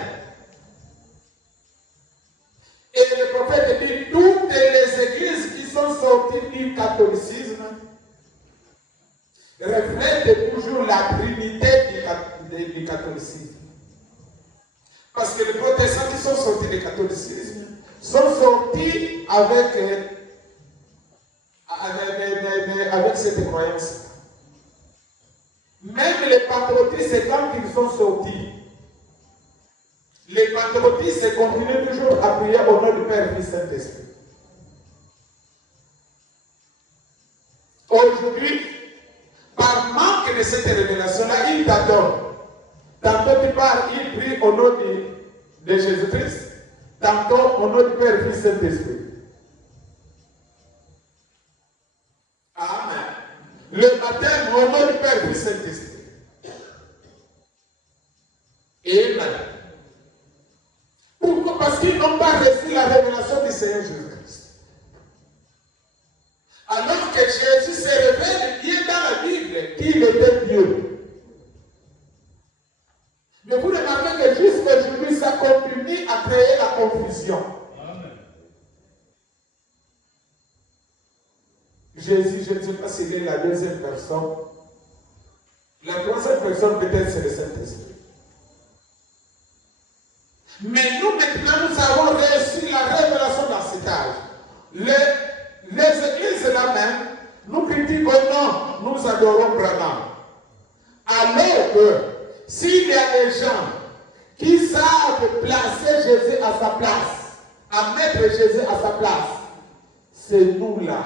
Et le prophète dit, toutes les églises qui sont sorties du catholicisme reflètent toujours la trinité du catholicisme. Parce que les protestants qui sont sortis du catholicisme sont sortis avec cette croyance. Même les pentecôtistes, quand ils sont sortis, les pentecôtistes continuent toujours à prier au nom du Père, Fils et Saint-Esprit. Aujourd'hui, par manque de cette révélation-là, ils t'adorent. Tantôt tu parles, ils prient au nom de Jésus-Christ. Tantôt au nom du Père, Fils et Saint-Esprit. Amen. Le baptême au nom du Père, Fils et Saint-Esprit. Amen. Pourquoi? Parce qu'ils n'ont pas reçu la révélation du Seigneur Jésus-Christ. Alors que Jésus se révèle bien dans la Bible qu'il était Dieu. Mais vous remarquez que jusqu'aujourd'hui, ça continue à créer la confusion. Amen. Jésus, je ne sais pas s'il est la deuxième personne. La troisième personne, peut-être, c'est le Saint-Esprit. Mais nous, maintenant, nous avons reçu la révélation dans cet âge. Les églises là-même nous critiquent, oh non, nous adorons Branham. Alors que s'il y a des gens qui savent placer Jésus à sa place, à mettre Jésus à sa place, c'est nous là,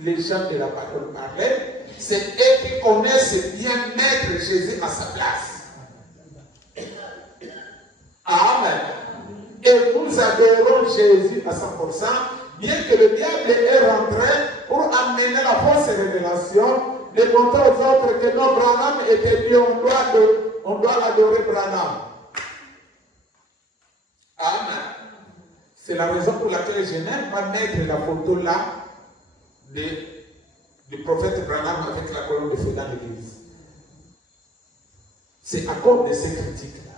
les gens de la parole parlaient, c'est eux qui connaissent bien mettre Jésus à sa place. Amen. Et nous adorons Jésus à 100%, bien que le diable est rentré pour amener la fausse révélation, de montrer aux autres que non, Branham était Dieu, on doit adorer Branham. Amen. C'est la raison pour laquelle je n'aime pas mettre la photo là du prophète Branham avec la colonne de feu dans l'église. C'est à cause de ces critiques-là.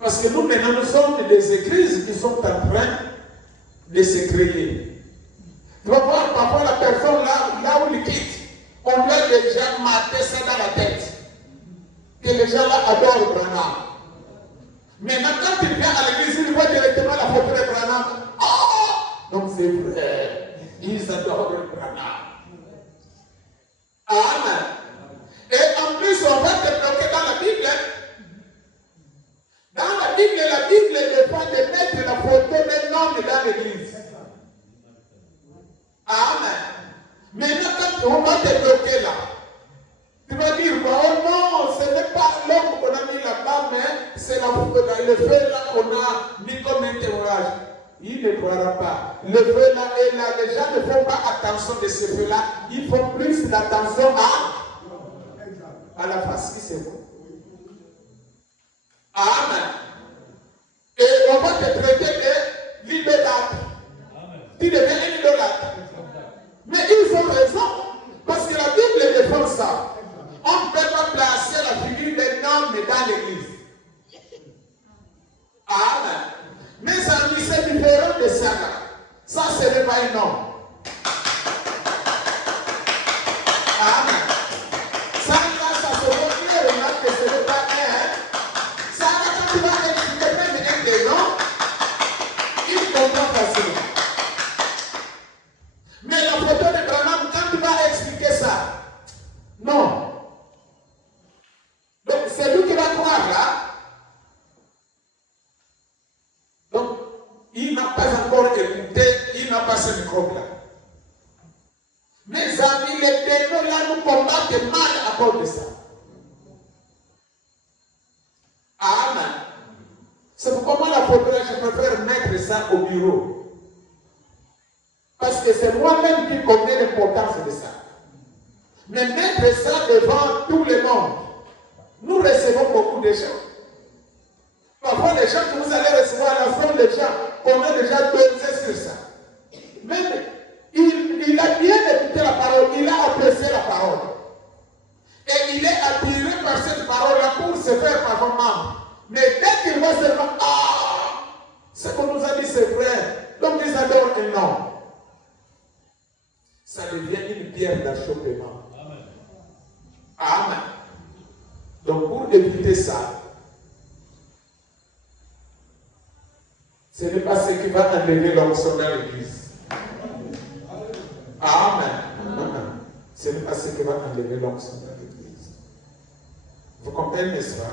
Parce que nous, maintenant, nous sommes des églises qui sont en train de se créer. Tu vas voir parfois la personne là où il quitte, on lui a déjà maté ça dans la tête. Que les gens là adorent Branham. Maintenant, quand il vient à l'église, il voit directement la photo de Branham. Oh! Donc c'est vrai, ils adorent Branham. Amen. Et en plus, on va te bloquer dans la Bible. Dans la Bible défend de mettre la photo d'un homme dans l'église. Amen. Maintenant, quand on va te bloquer là, tu vas dire, oh non, ce n'est pas l'homme qu'on a mis là-bas, mais c'est le feu là qu'on a mis comme un témoignage. Il ne croira pas. Le feu là est là. Les gens ne font pas attention de ce feu là. Ils font plus d'attention à la face qui c'est bon. Amen. Et on va te traiter de l'idolâtre. Tu deviens un idolâtre. Mais ils ont raison. Parce que la Bible défend ça. On ne peut pas placer la figure d'un homme dans l'église. Amen. Mais amis, c'est différent de ça. Ça, ce n'est pas un homme. Amen. Ça, là, ça se voit bien, remarque que ce n'est pas un. Ça, là, quand tu vas expliquer même un des noms, il comprend facilement. Mais la photo de Branham, quand tu vas expliquer ça, non. Donc, c'est lui qui va croire là. Donc, il n'a pas encore écouté, il n'a pas ce microbe-là. Mes amis, les démons là nous combattent mal à cause de ça. Amen. C'est pourquoi moi la photo là, je préfère mettre ça au bureau. Parce que c'est moi-même qui connais l'importance de ça. Mais mettre ça devant tout le monde, nous recevons beaucoup de gens. Parfois, les gens que vous allez recevoir à la sont les gens qu'on a déjà dosé sur ça. Même, il a bien écouté la parole, il a apprécié la parole. Et il est attiré par cette parole-là pour se faire parfaitement. Mais dès qu'il voit seulement, ce qu'on nous a dit c'est vrai, donc ils adorent un nom. Ça devient une pierre d'achoppement. Amen. Amen. Donc pour éviter ça, ce n'est pas ce qui va enlever l'onction dans l'église. Amen. Ce n'est pas ce qui va enlever l'onction dans l'église. Vous comprenez, n'est-ce pas?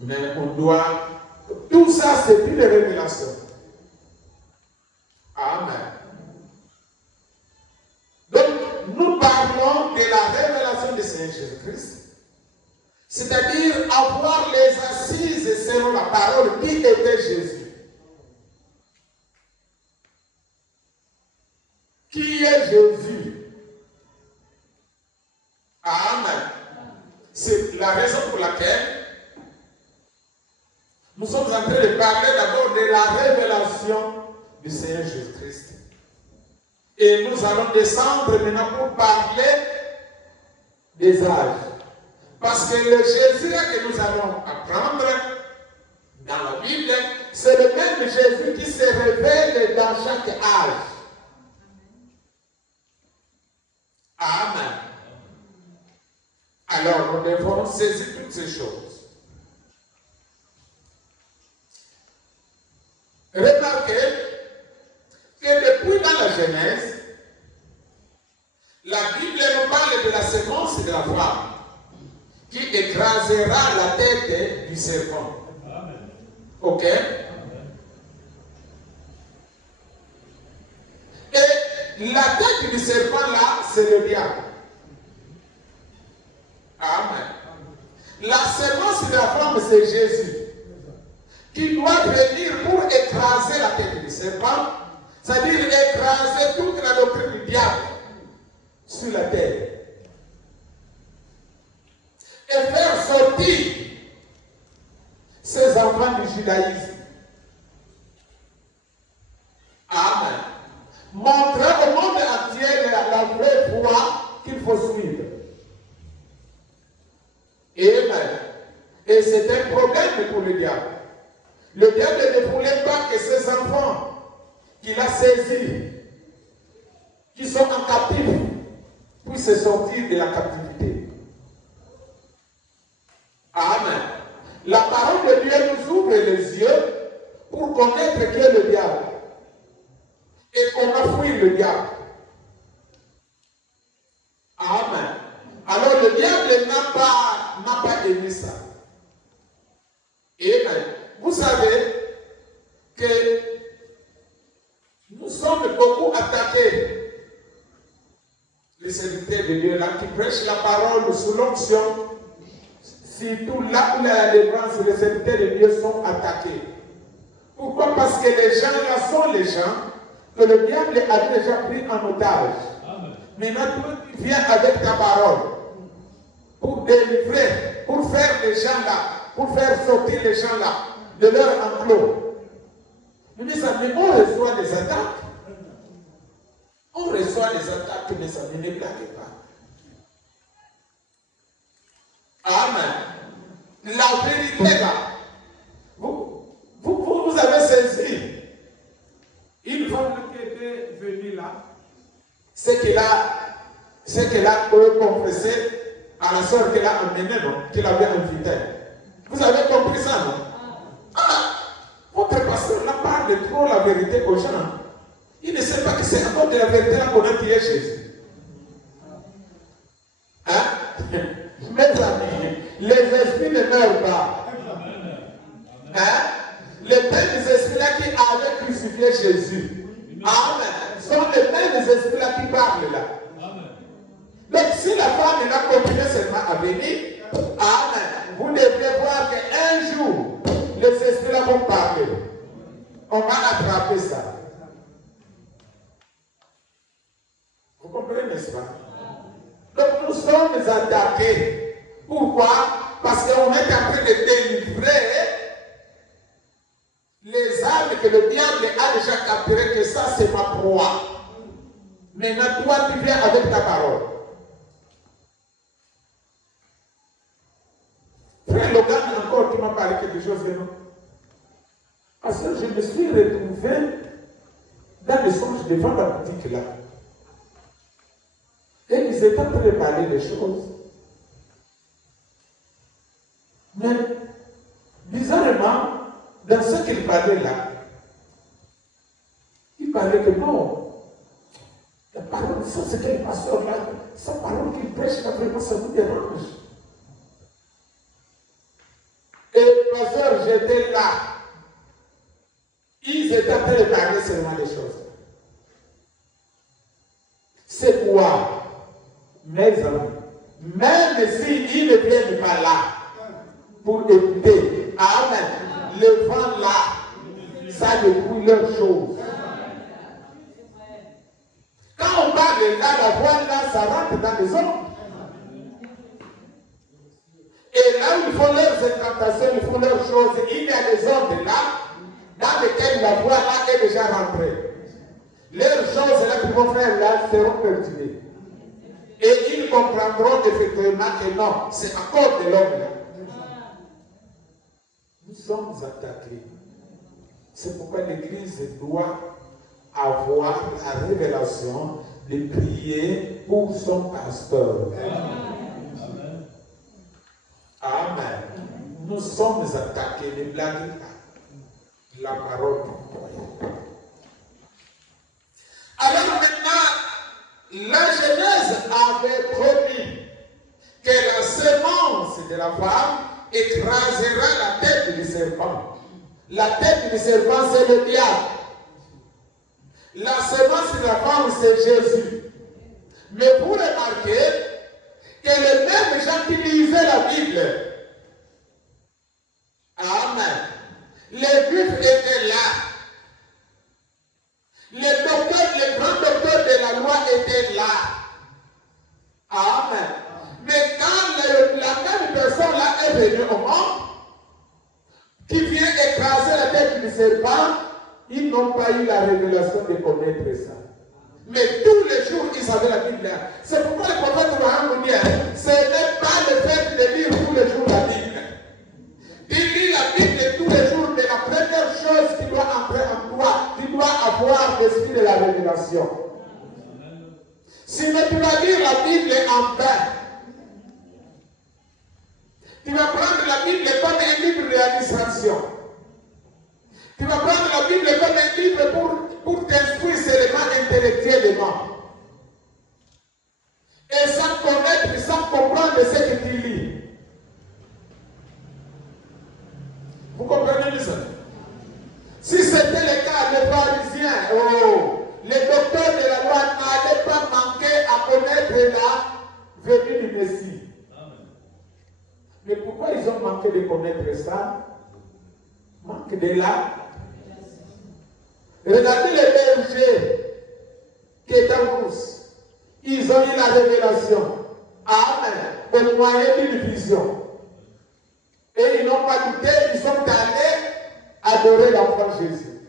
Mais on doit... Tout ça, c'est plus les révélations. Amen. Donc, nous parlons de la révélation du Seigneur Jésus-Christ. C'est-à-dire avoir les assises selon la parole qui était Jésus. Qui est Jésus? Amen. C'est la raison pour laquelle nous sommes en train de parler d'abord de la révélation du Seigneur Jésus-Christ. Et nous allons descendre maintenant pour parler des âges. Parce que le Jésus que nous allons apprendre dans la Bible, c'est le même Jésus qui se révèle dans chaque âge. Amen. Alors nous devons saisir toutes ces choses. Remarquez que depuis dans la Genèse, la Bible nous parle de la sémence de la femme qui écrasera la tête du serpent. Amen. Ok? Amen. Et la tête du serpent là, c'est le diable. Amen. La sémence de la femme, c'est Jésus, qui doit venir pour écraser la tête du serpent, c'est-à-dire écraser toute la doctrine du diable sur la terre. Et faire sortir ces enfants du judaïsme. Amen. Montrer au monde entier la vraie voie qu'il faut suivre. Amen. Et c'est un problème pour le diable. Le diable ne voulait pas que ces enfants qu'il a saisis, qui sont en captif, puissent sortir de la captivité. Amen. La parole de Dieu nous ouvre les yeux pour connaître qui est le diable et comment fuir le diable. Amen. Alors le diable n'a pas aimé ça. Amen. Vous savez que nous sommes beaucoup attaqués. Les serviteurs de Dieu là qui prêchent la parole sous l'onction, surtout là où la délivrance, les serviteurs de Dieu sont attaqués. Pourquoi? Parce que les gens là sont les gens que le diable a déjà pris en otage. Amen. Maintenant, tu viens avec ta parole pour délivrer, pour faire les gens là, pour faire sortir les gens là de leur enclos. Mes amis, on reçoit des attaques. On reçoit des attaques, mes amis, ne blaguez pas. Amen. La vérité là, vous avez saisi. Une femme qui était venue là, c'est qu'elle a confessé à la soeur qu'elle a emmenée, non, qu'elle avait invitée. Vous avez compris ça, non? Votre pasteur là parle trop la vérité aux gens. Il ne sait pas que c'est encore de la vérité là qu'on a tiré Jésus. Hein? Mes amis, les esprits ne meurent pas. Hein? Les mêmes esprits là qui avaient crucifié Jésus. Amen. Sont les mêmes esprits là qui parlent là. Donc si la femme là continue seulement à venir, amen, vous devez voir qu'un jour, les esprits là vont parler. On va attraper ça. n'est-ce pas? Donc nous sommes attaqués. Pourquoi? Parce qu'on est en train de délivrer les âmes que le diable a déjà capturées, que ça c'est ma proie. Maintenant toi tu viens avec ta parole. Frère Logan encore qui m'a parlé quelque chose de nous. Parce que je me suis retrouvé dans le songe devant la boutique là. Et ils étaient en train de parler des choses. Mais, bizarrement, dans ce qu'ils parlaient là, ils parlaient que non, la parole, ça c'est quel pasteur là, sa parole qu'il prêche là, vraiment ça nous dérange. Et le pasteur, j'étais là. Ils étaient en train de parler seulement des choses. C'est quoi? Mes amis, même s'ils ne viennent pas là pour écouter, amen, le vent là, ça détruit leur chose. Quand on parle là, la voix là, ça rentre dans les ondes. Et là où ils font leurs incantations, ils font leurs choses, il y a des ondes là, dans lesquelles la voix là est déjà rentrée. Leurs choses là qu'ils vont faire là seront perturbées. Et ils comprendront effectivement que non, c'est à cause de l'homme là. Nous sommes attaqués. C'est pourquoi l'Église doit avoir la révélation de prier pour son pasteur. Amen. Amen. Nous sommes attaqués, ne blaguez pas. La parole. Alors maintenant, la Genèse avait promis que la semence de la femme écrasera la tête du serpent. La tête du serpent, c'est le diable. La semence de la femme, c'est Jésus. Mais vous remarquez que les mêmes gens qui lisaient la Bible, amen, les Juifs étaient là. Les grands docteurs de la loi étaient là. Amen. Mais quand la même personne là est venue au monde, qui vient écraser la tête du serpent, ils n'ont pas eu la révélation de connaître ça. Mais tous les jours, ils avaient la Bible. C'est pourquoi le prophète Abraham nous dit, ce n'est pas le fait de lire tous les jours la Bible. Tu lis la Bible tous les jours, mais la première chose qui doit entrer en toi, tu dois avoir l'esprit de la révélation. Sinon, tu vas lire la Bible en paix. Tu vas prendre la Bible comme un livre de l'administration. Tu vas prendre la Bible comme un livre pour t'instruire seulement intellectuellement. Et sans connaître, sans comprendre ce que tu lis. Vous comprenez ça? Si c'était le cas, les pharisiens, les docteurs de la loi n'allaient pas manquer à connaître la venue du Messie. Mais pourquoi ils ont manqué de connaître ça? Manque de là. Regardez les bergers qui étaient en course. Ils ont eu la révélation. Amen. Au moyen d'une vision. Et ils n'ont pas douté, ils sont allés adorer l'enfant Jésus.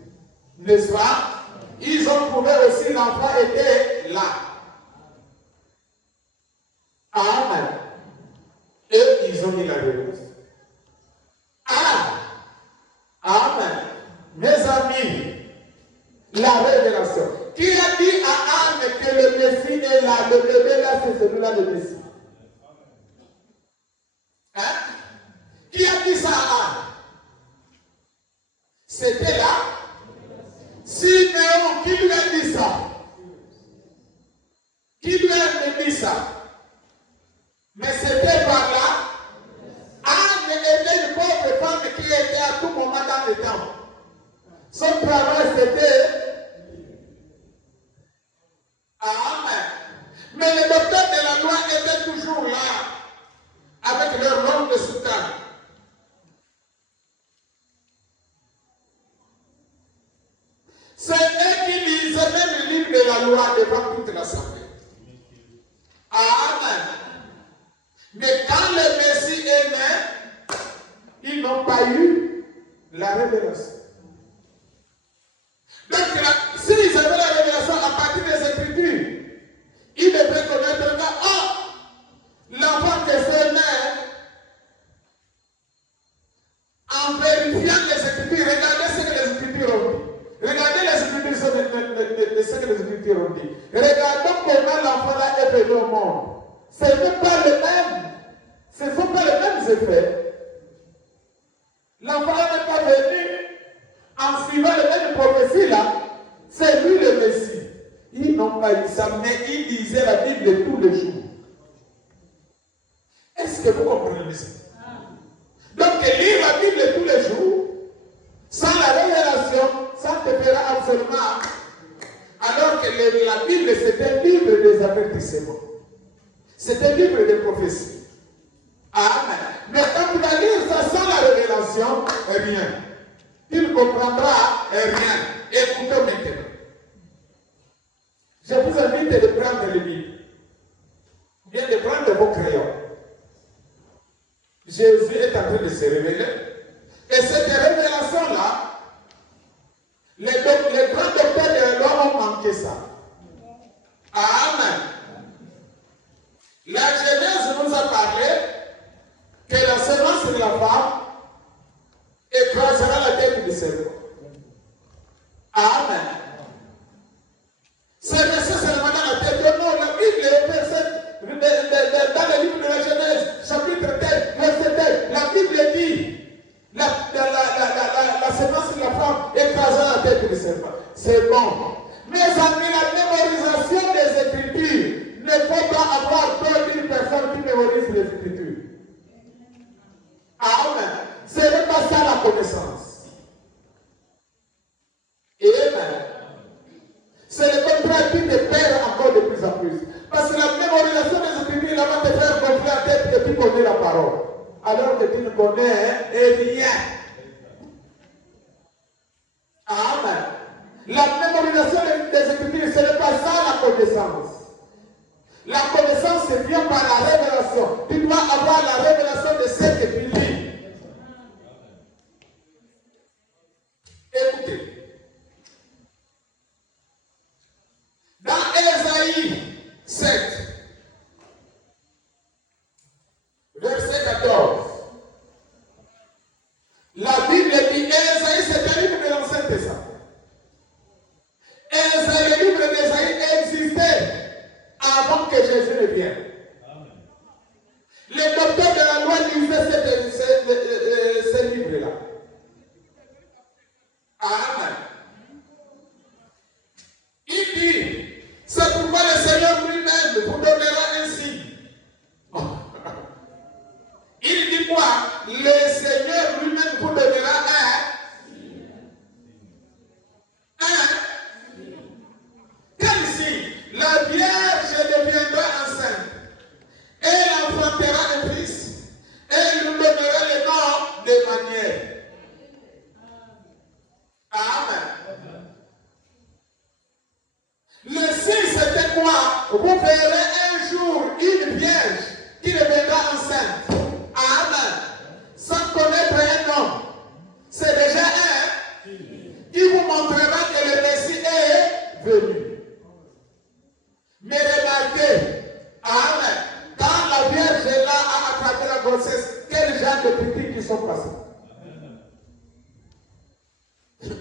N'est-ce pas? Ils ont trouvé aussi l'enfant était là. Amen. Et ils ont mis la révélation. Amen. Mes amis, la révélation. Qui a dit à Anne que le Messie est là? Le bébé là, c'est celui-là le Messie. Hein? Qui a dit ça à Anne? C'était là. Siméon, qui lui a dit ça? Qui lui a dit ça? Mais c'était par là. Anne était une pauvre femme qui était à tout moment dans le temple. Son travail c'était. Amen. Mais les docteurs de la loi étaient toujours là, avec leur longue soutane. C'est eux qui lisaient même le livre de la loi devant toute l'assemblée. Amen. Mais quand le Messie est né, ils n'ont pas eu la révélation. Donc, s'ils avaient la révélation à partir des Écritures, ils devraient connaître que, l'enfant qui est né, en vérifiant les Écritures, regardez ce que les Écritures ont dit. Regardez les Écritures, ce que les Écritures ont dit. Regardons comment l'enfant-là est venu au monde. Ce n'est pas le même. Ce ne sont pas les mêmes effets. L'enfant n'est pas venu en suivant les mêmes prophéties là. C'est lui le Messie. Ils n'ont pas dit ça, mais ils disaient la Bible tous les jours. Est-ce que vous comprenez ça? Donc, lire la Bible tous les jours, sans la révélation, ça te fera absolument. Alors que la Bible, c'est un livre des avertissements. C'est un livre de prophéties. Amen. Mais quand tu vas lire ça sans la révélation, rien. Tu ne comprendras rien. Écoutez maintenant. Je vous invite de prendre le livre. Bien de prendre vos crayons. Jésus est en train de se révéler. Et cette révélation-là, les grands docteurs de l'homme ont manqué ça. Amen. La Genèse nous a parlé que la semence de la femme écrasera la tête du serpent. Amen. C'est nécessairement dans la tête de non, la Bible est dans le livre de la Genèse, chapitre 10, verset 10, la Bible dit la semence de la femme écrasera la tête du serpent. C'est bon. Mais amis, la mémorisation des Écritures, ne faut pas avoir peur d'une personne qui mémorise les Écritures. Amen. Ce n'est pas ça la connaissance. Amen. C'est le contraire qui te perd encore de plus en plus. Parce que la mémorisation des Écritures, là, va te faire gonfler la tête que tu connais la parole. Alors que tu ne connais rien. Amen. La mémorisation des Écritures, ce n'est pas ça la connaissance. La connaissance vient par la révélation. Tu dois avoir la révélation de ce que tu lis. Écoutez. Dans Ésaïe 7, verset 14, la Bible dit, Ésaïe, c'est un livre de l'Ancien Testament. Ésaïe, le livre d'Ésaïe existait avant que Jésus ne vienne. Les docteurs de la loi lisaient ce livre-là. Amen. Il dit, c'est pourquoi le Seigneur lui-même vous donnera un signe. Il dit quoi? Le Seigneur lui-même vous donnera quel signe? La Vierge deviendra enceinte. Elle enfantera un fils. Elle lui donnera le nom d'Emmanuel. Amen. Le signe, c'était quoi? Vous verrez un jour une vierge qui deviendra enceinte. Amen. Sans connaître un homme. C'est déjà un qui vous montrera que le Messie est venu. Mais remarquez, amen, quand la vierge est là à attraper la grossesse, quel genre de critiques qui sont passés?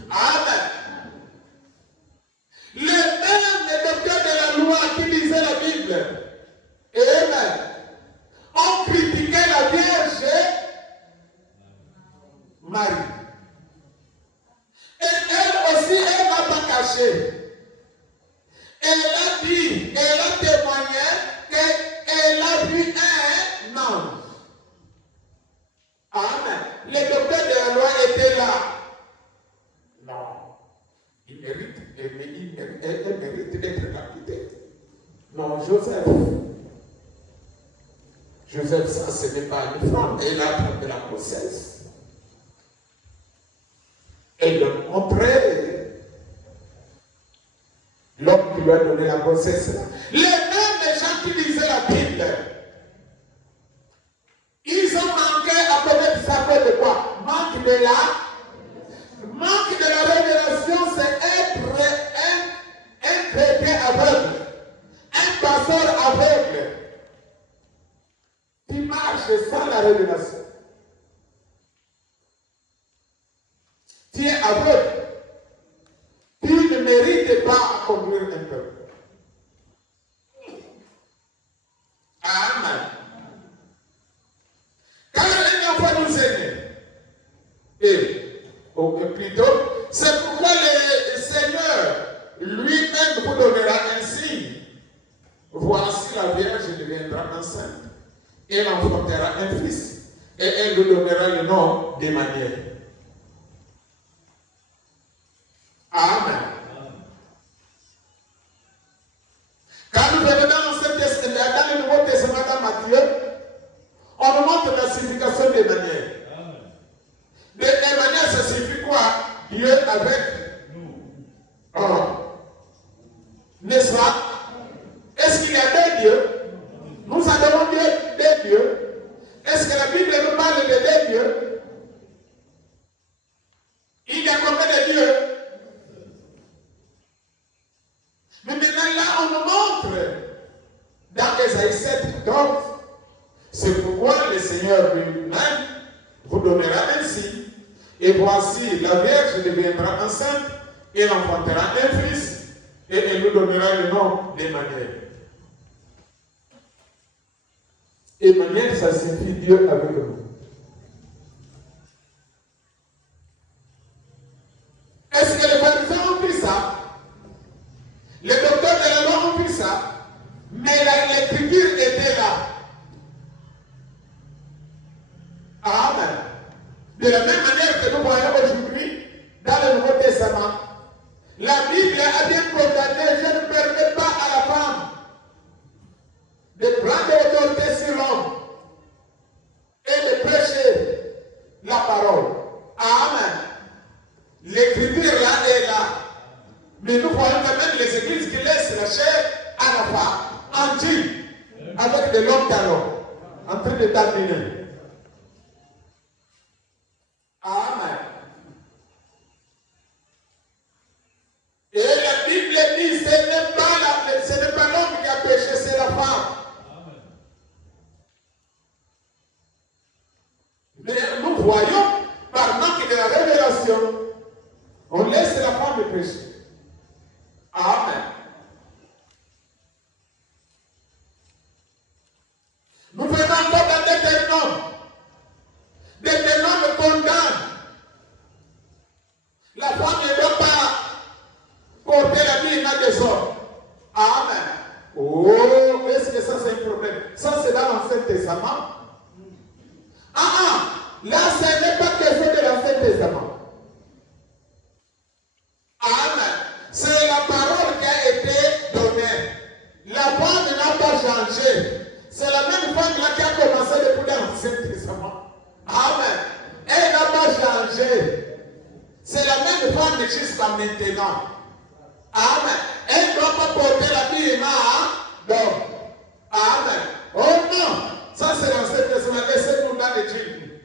Amen. Les mêmes docteurs de la loi qui lisaient la Bible, amen, ont critiqué la Vierge Marie. Et elle aussi, elle n'a pas caché. Elle a dit, elle a témoigné qu'elle a vu un ange. Amen. Les docteurs de la loi étaient là. Non. Il mérite d'être capitaine. Non, Joseph, ça, ce n'est pas une femme. Elle a attrapé la grossesse. Elle a montré l'homme qui lui a donné la grossesse. Les mêmes gens qui lisaient la Bible chrétien aveugle, un pasteur aveugle, qui marche sans la révélation. Tu es aveugle. Tu ne mérites pas à conduire un peuple. Amen. Car un enfant nous est né. Et plutôt, c'est pourquoi le Seigneur lui-même vous donnera un signe. Voici la Vierge deviendra enceinte. Elle enfantera un fils. Et elle lui donnera le nom d'Emmanuel. Amen. Quand nous venons dans le Nouveau Testament dans Matthieu, on nous montre la signification d'Emmanuel. Emmanuel, ça signifie quoi? Dieu avec nous. N'est-ce pas? Est-ce qu'il y a des dieux? Nous avons des dieux. Est-ce que la Bible nous parle de des dieux? Il y a combien de dieux? Mais maintenant là, on nous montre dans Ésaïe 7, 14, c'est pourquoi le Seigneur lui-même vous donnera un signe. Et voici, la Vierge deviendra enceinte, elle enfantera un fils, et elle lui donnera le nom d'Emmanuel. Emmanuel, ça signifie Dieu avec nous. Est-ce que les pharisiens ont pris ça? Les docteurs de la loi ont pris ça? Mais l'écriture était là. Amen. De la même manière que nous voyons aujourd'hui dans le Nouveau Testament, la Bible a bien condamné, je ne permets pas à la femme de prendre l'autorité sur l'homme et de prêcher la parole. Amen. L'écriture là est là. Mais nous voyons quand même les églises qui laissent la chair à la femme, entière, avec de longs talons, en train de terminer. Amen. Et la Bible dit, ce n'est pas l'homme qui a péché, c'est la femme. Amen. Mais nous voyons, par manque de la révélation, on laisse la femme pécher. Amen. Nous venons encore dans Deutéronome. Deutéronome condamne. La femme ne doit pas porter la vie dans des hommes. Amen. Oh, est-ce que ça c'est un problème? Ça c'est dans l'Ancien Testament. Là ce n'est pas question de l'Ancien Testament. Amen. C'est la parole qui a été donnée. La femme n'a pas changé. C'est la même femme là qui a commencé depuis l'Ancien Testament. Amen. Elle n'a pas changé. C'est la même femme jusqu'à maintenant. Amen. Elle ne doit pas porter l'habillement d'homme. Amen. Oh non. Ça c'est l'Ancien Testament. Laissez-nous dans les Jésus.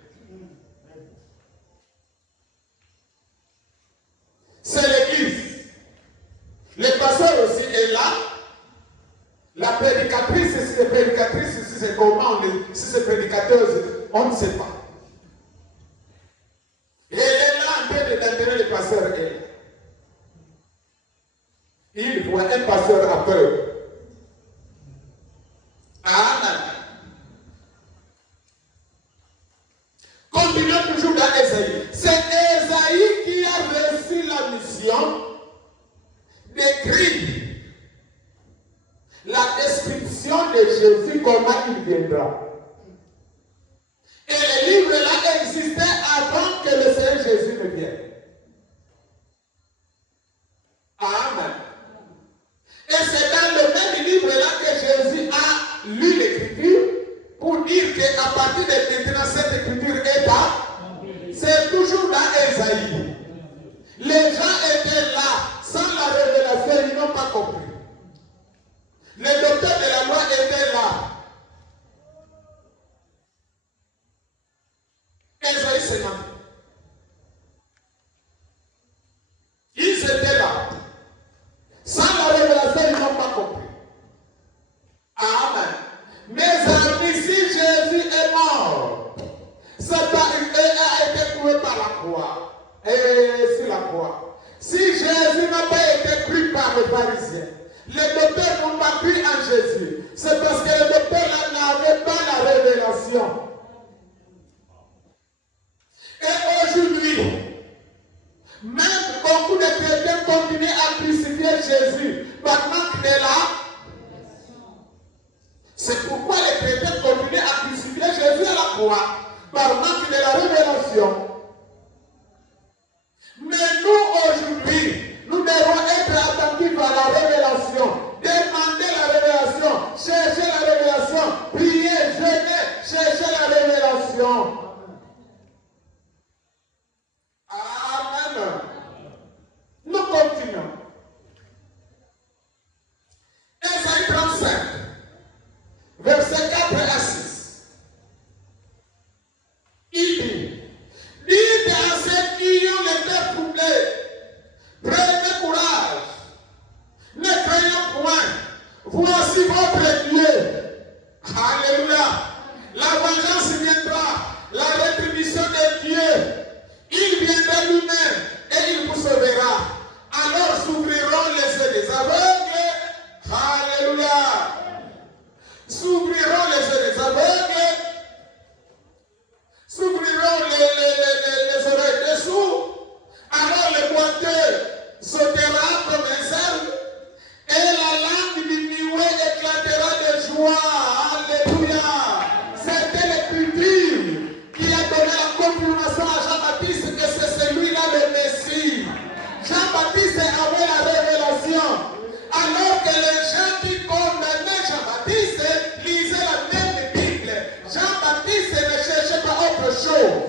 C'est l'église. Le pasteur aussi est là. La prédicatrice, si c'est prédicatrice, si c'est comment, si c'est prédicateuse, on ne sait pas. Et elle est là en train d'enterrer le pasteur. Il voit un pasteur à peur. Amen. Continuons toujours dans Ésaïe. C'est Ésaïe qui a reçu la mission d'écrire la description de Jésus, comment il viendra. Et le livre-là existait avant que le Seigneur Jésus ne vienne. Amen. Et c'est dans le même livre-là que Jésus a lu l'écriture pour dire qu'à partir de maintenant, cette écriture est là. C'est toujours dans Ésaïe. Les gens étaient là, sans la révélation, ils n'ont pas compris. Les docteurs de la loi étaient là. Ésaïe 50. Ils étaient là. Sans la révélation, Les docteurs n'ont pas cru en Jésus. C'est parce que les docteurs n'avaient pas la révélation. Et aujourd'hui, même beaucoup de chrétiens continuent à crucifier Jésus par manque de la. C'est pourquoi les chrétiens continuent à crucifier Jésus à la croix par manque de la révélation. Mais nous aujourd'hui, nous devons être attentifs à la révélation, demander la révélation, chercher la révélation, prier, jeûner, chercher la révélation. Amen. Nous continuons. Ésaïe 35, versets 4 à 6. Il dit, dites à ceux qui ont le cœur troublé, prenez courage, ne craignez point, voici votre Dieu. Alléluia. La vengeance viendra, la rétribution de Dieu. Il viendra lui-même et il vous sauvera. Alors s'ouvriront les yeux des aveugles. Alléluia. S'ouvriront les yeux des aveugles. S'ouvriront les oreilles des sourds. Alors le boiteux sautera comme un cerf. Et la langue du muet éclatera de joie. Alléluia. C'était l'écriture qui a donné la confirmation à Jean-Baptiste que c'est celui-là le Messie. Jean-Baptiste avait la révélation. Alors que les gens qui condamnaient Jean-Baptiste lisaient la même Bible. Jean-Baptiste ne cherchait pas autre chose.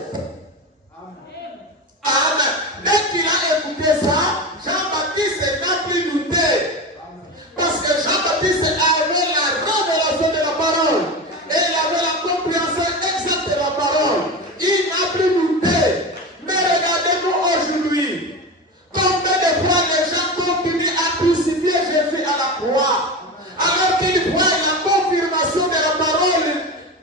Amen. Dès qu'il a écouté ça, Jean-Baptiste n'a plus douté. Parce que Jean-Baptiste avait la révélation de la parole. Et il avait la compréhension exacte de la parole. Il n'a plus douté. Mais regardez-nous aujourd'hui. Combien de fois les gens continuent à crucifier Jésus à la croix. Alors qu'ils voient la confirmation de la parole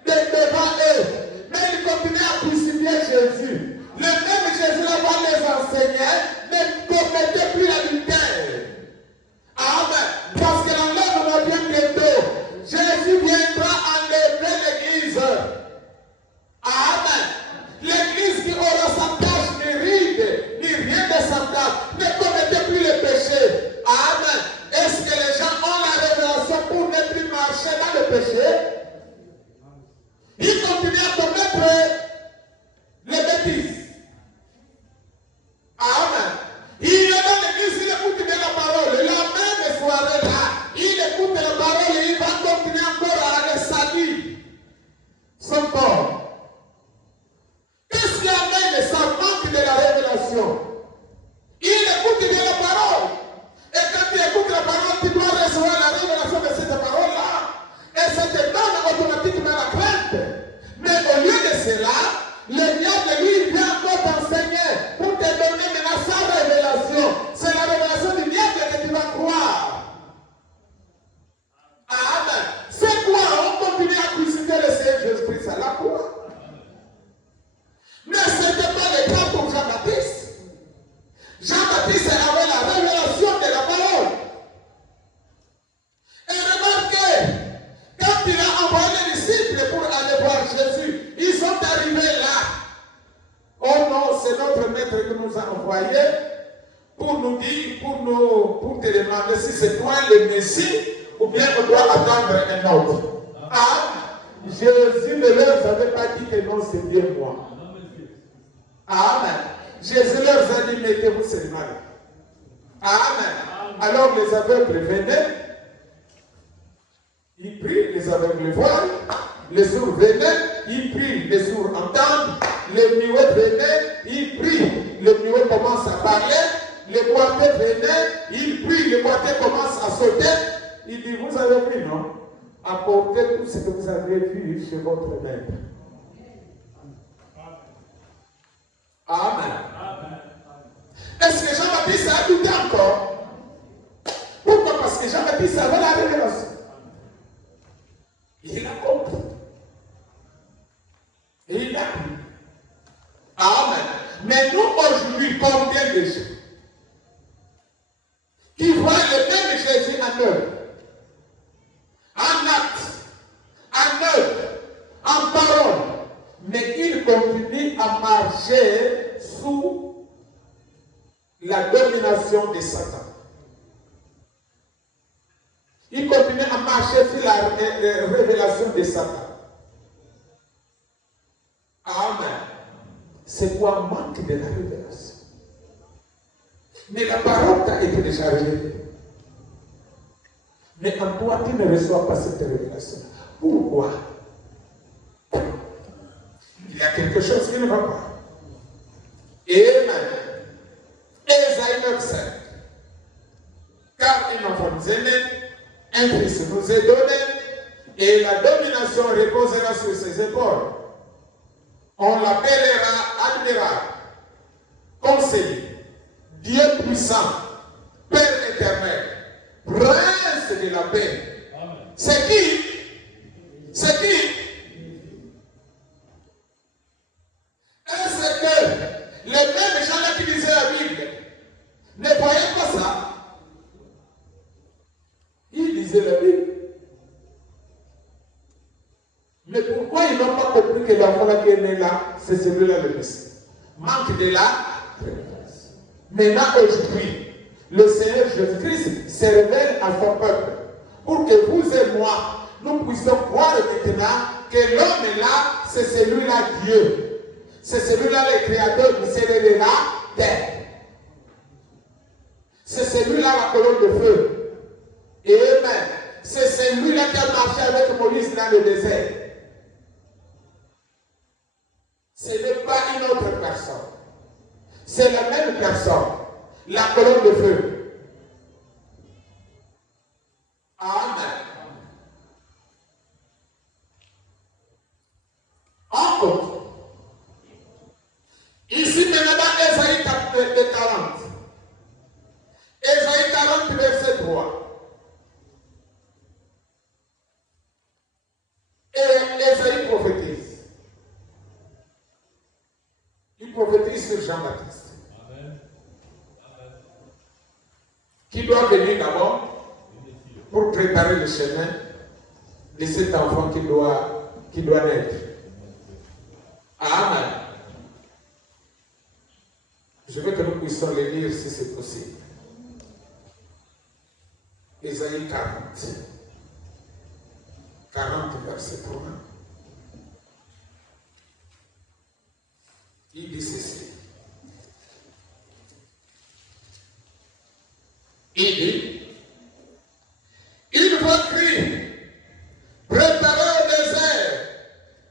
devant eux. Mais ils continuent à crucifier Jésus. Le même Jésus va les enseigner, ne commettez plus l'adultère. Amen. Parce que l'enlèvement vient bientôt. Jésus viendra enlever l'église. Amen. L'église qui aura sa tâche ni ride, ni rien de semblable. Ne commettez plus le péché. Amen. Est-ce que les gens ont la révélation pour ne plus marcher dans le péché? Ils continuent à commettre les bêtises. Amen. Il est dans l'église, il écoute bien la parole. La même soirée là, il écoute la parole et il va continuer encore à le salir son corps. Qu'est-ce qui amène ça manque de la révélation? Il écoute bien la parole. Et quand tu écoutes la parole, tu dois recevoir la révélation de cette parole-là. Et ça te donne automatiquement la crainte. Mais au lieu de cela, le diable, lui, vient encore t'enseigner pour te donner maintenant sa révélation. C'est la révélation du diable que tu vas croire. Amen. C'est quoi? On continue à crucifier le Seigneur Jésus-Christ à la croix. Mais ce n'était pas le cas pour Jean-Baptiste. Jean-Baptiste avait la révélation de la parole. Et remarquez, quand il a envoyé les disciples pour aller voir Jésus, ils sont arrivés là. Oh non, c'est notre maître qui nous a envoyés pour nous dire, pour te demander si c'est toi le Messie ou bien on doit attendre un autre. Ah, Jésus ne leur avait pas dit que non, c'est bien moi. Amen. Jésus leur a dit, mettez-vous seulement là. Amen. Alors les aveugles venaient, ils prient, les aveugles voient, les sourds venaient, ils prient, les sourds entendent, les muets venaient, ils prient, les muets commencent à parler, les boiteux venaient, ils prient, les boiteux commencent à sauter. Il dit, vous avez vu, non? Apportez tout ce que vous avez vu chez votre maître. Amen. Est-ce que Jean-Baptiste a douté encore? Pourquoi? Parce que Jean-Baptiste avait la révélation. Il a compris. Et il a cru. Amen. Mais nous aujourd'hui, combien de gens qui voient le même Jésus en eux, marchaient sous la domination de Satan. Ils continuaient à marcher sous la révélation de Satan. Amen. C'est quoi manque de la révélation? Mais la parole t'a été déjà révélée. Mais en toi, tu ne reçois pas cette révélation. Pourquoi? Il y a quelque chose qui ne va pas. Amen. Ésaïe 9:5. Car un enfant nous est né, un fils nous est donné, et la domination reposera sur ses épaules. On l'appellera admirable, conseiller, Dieu puissant, Père éternel, Prince de la paix. Amen. C'est qui? C'est qui? Est-ce que les mêmes gens qui lisaient la Bible ne voyaient pas ça? Ils lisaient la Bible. Mais pourquoi ils n'ont pas compris que l'enfant là qui est né là, c'est celui-là le Messie? Manque de la révélation. Maintenant, aujourd'hui, le Seigneur Jésus-Christ se révèle à son peuple pour que vous et moi, nous puissions voir maintenant que l'homme là, c'est celui-là Dieu. C'est celui-là le créateur du ciel et de la terre. C'est celui-là la colonne de feu. Et amen. C'est celui-là qui a marché avec Moïse dans le désert. Ce n'est pas une autre personne. C'est la même personne. La colonne de feu. Amen. Encore. Ici maintenant dans Ésaïe 40. Ésaïe 40 verset 3. Et Ésaïe prophétise. Il prophétise sur Jean-Baptiste. Amen. Qui doit venir d'abord pour préparer le chemin de cet enfant qui doit naître. Amen. Je veux que nous puissions les lire si c'est possible. Ésaïe 40. 40 verset 3. Il dit ceci. Il dit, il va crier, préparez au désert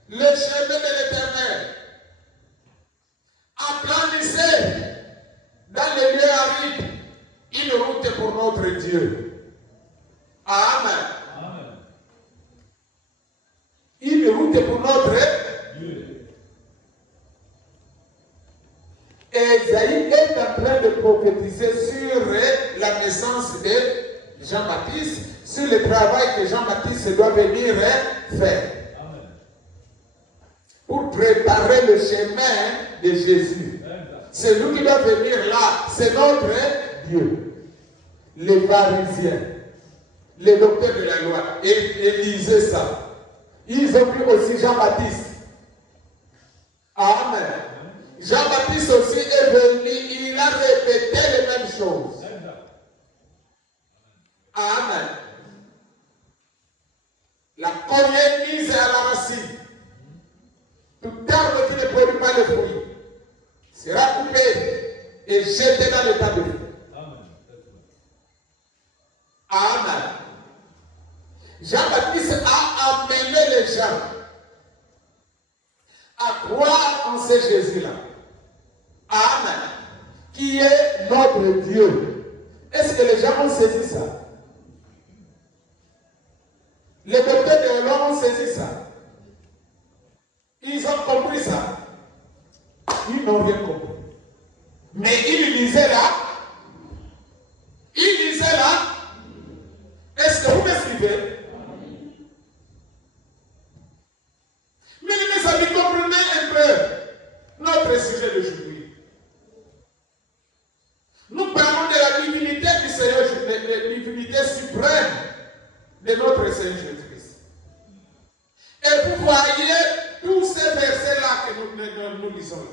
le chemin de l'Éternel. Aplanissez dans les lieux arides une route pour notre Dieu. Amen. Amen. Une route pour notre Dieu. Ésaïe est en train de prophétiser sur la naissance de Jean-Baptiste, sur le travail que Jean-Baptiste doit venir faire. Amen. Pour préparer le chemin de Jésus. C'est lui qui doit venir là, c'est notre Dieu. Les pharisiens, les docteurs de la loi, et lisaient ça. Ils ont vu aussi Jean-Baptiste. Amen. Jean-Baptiste aussi est venu, il a répété les mêmes choses. Amen. La cognée mise à la racine. Tout arbre qui ne produit pas de fruits sera coupé et jeté dans l'état de feu. Amen. Jean-Baptiste a amené les gens à croire en ce Jésus-là. Amen. Qui est notre Dieu. Est-ce que les gens ont saisi ça? Les docteurs de l'homme ont saisi ça. Ils ont compris ça. Ils n'ont rien compris. Mais ils lisaient là. Ils lisaient là. Est-ce que vous me suivez? Mais mes amis, comprenez un peu notre sujet d'aujourd'hui. Nous parlons de la divinité du Seigneur, la divinité suprême de notre Seigneur Jésus-Christ. Et vous voyez tous ces versets-là que nous lisons.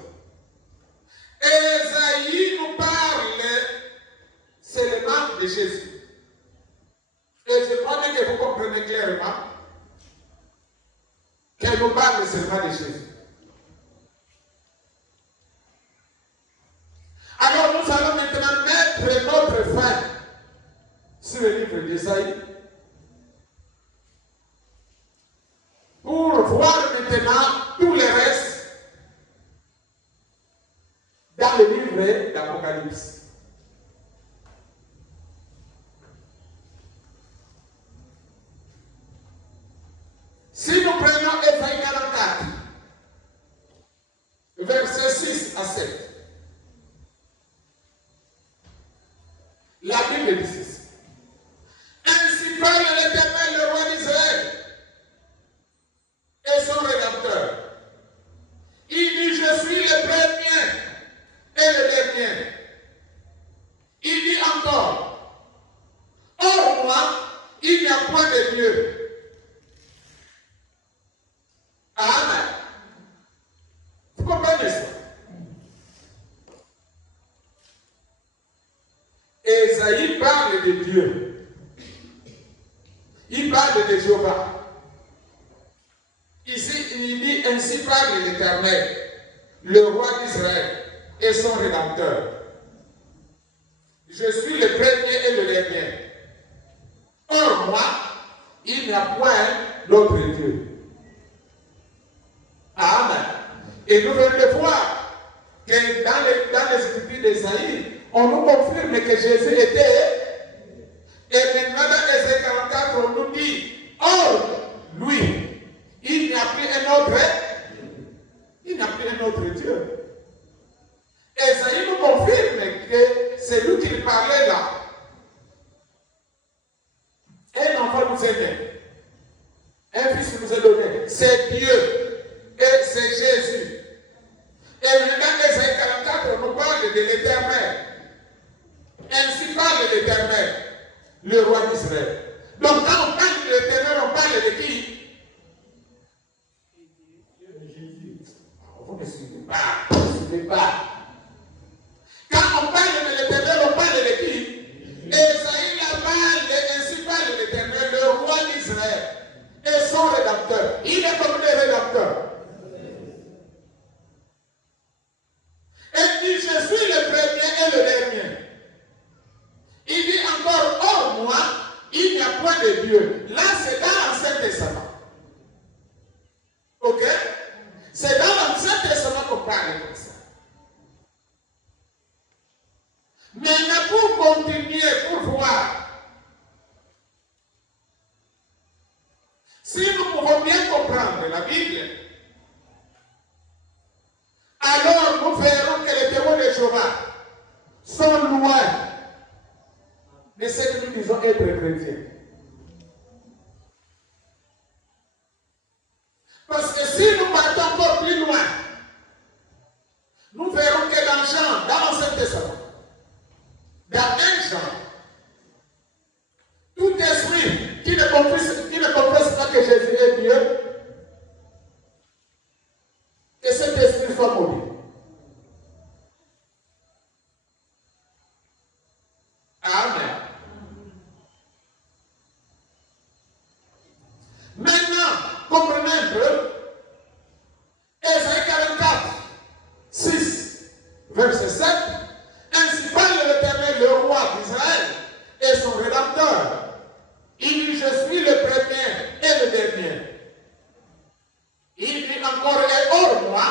comprenez clairement qu'elle nous parle seulement de Jésus. Alors nous allons maintenant mettre notre fin sur le livre d'Ésaïe pour voir maintenant tout le reste dans le livre d'Apocalypse. Si nous prenons Ésaïe 44, versets 6 à 7, la Bible dit ceci. Ainsi parle l'Éternel, le roi d'Israël, et son rédempteur. Il dit, je suis le premier et le dernier. Il dit encore, hors moi, il n'y a point de Dieu. Amen. Vous comprenez ça? Ésaïe parle de Dieu. Il parle de Jéhovah. Ici, il dit, ainsi parle l'Éternel, le roi d'Israël et son rédempteur. Je suis le premier et le dernier. Hors moi, il n'y a point d'autre Dieu. Amen. Et nous venons de voir que dans les Écritures d'Ésaïe, on nous confirme que Jésus était. Et maintenant dans Ésaïe 44, on nous dit, hors lui, il n'y a plus un autre. Il n'y a plus un autre Dieu. Ésaïe nous confirme que c'est lui qui parlait là. Un enfant nous est né. Un fils nous est donné. C'est Dieu. Et c'est Jésus. Et dans Ésaïe 44, on nous parle de l'Éternel. Ainsi parle l'Éternel, le roi d'Israël. Donc quand on parle de l'Éternel, on parle de qui? Jésus. Vous ne suivez pas. Vous ne suivez pas. Quand on parle de l'Éternel, on parle de qui? Ésaïe la parle, ainsi parle l'Éternel, le roi d'Israël et son rédempteur. Il est comme le rédempteur. Et dit, je suis le premier et le dernier. Il dit encore, hors moi, il n'y a point de Dieu. Là, c'est dans l'Ancien Testament. Ok? C'est dans l'Ancien Testament qu'on parle comme ça. Maintenant, pour continuer, pour voir, si nous pouvons bien comprendre la Bible, alors nous verrons que les témoins de Jéhovah sont loin de ce que nous disons être chrétiens. Parce que si nous partons encore plus loin, nous verrons que dans Jean, dans l'Ancien Testament, dans un Jean, tout esprit qui ne confesse pas que Jésus est Dieu, que cet esprit soit maudit. Amen. Maintenant, comprenez un peu, Ésaïe 44, 6, verset 7, ainsi parle l'Éternel, le roi d'Israël et son rédempteur. Il dit, je suis le premier et le dernier. Il dit encore, et hors moi,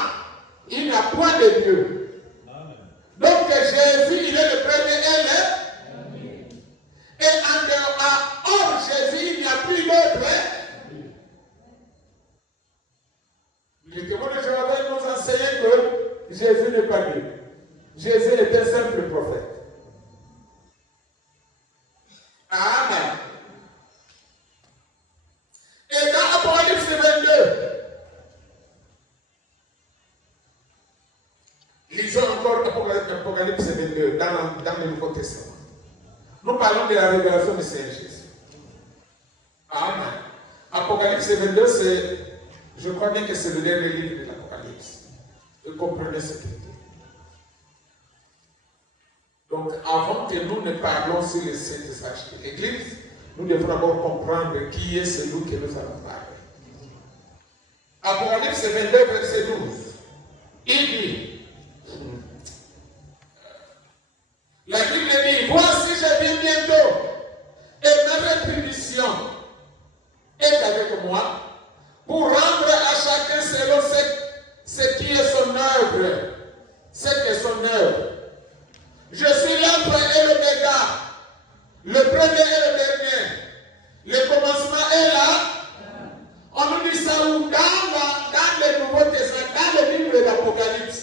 il n'y a point de Dieu. Amen. Donc Jésus, il est le premier et le dernier. Et en dehors, hors Jésus, il n'y a plus d'autre. Les témoins de Jéhovah nous enseignent que Jésus n'est pas Dieu. Jésus est un simple prophète. Amen. Et dans Apocalypse 22, lisons encore Apocalypse 22 dans le Nouveau Testament. Nous parlons de la révélation du Seigneur Jésus. Amen. Apocalypse 22, c'est, je crois bien que c'est le dernier livre de l'Apocalypse. Vous comprenez ce qu'il dit. Donc, avant que nous ne parlons sur les saints de l'Église, nous devons d'abord comprendre qui est celui que nous allons parler. Apocalypse 22, verset 12. Il dit, la Bible dit, voici je viens bientôt, et ma rétribution est avec moi, pour rendre à chacun selon ce qui est son œuvre. Ce qui est son œuvre. Je suis l'alpha et l'oméga, le premier et le dernier. Le commencement est là. On nous dit ça où dans le Nouveau Testament, dans le livre de l'Apocalypse.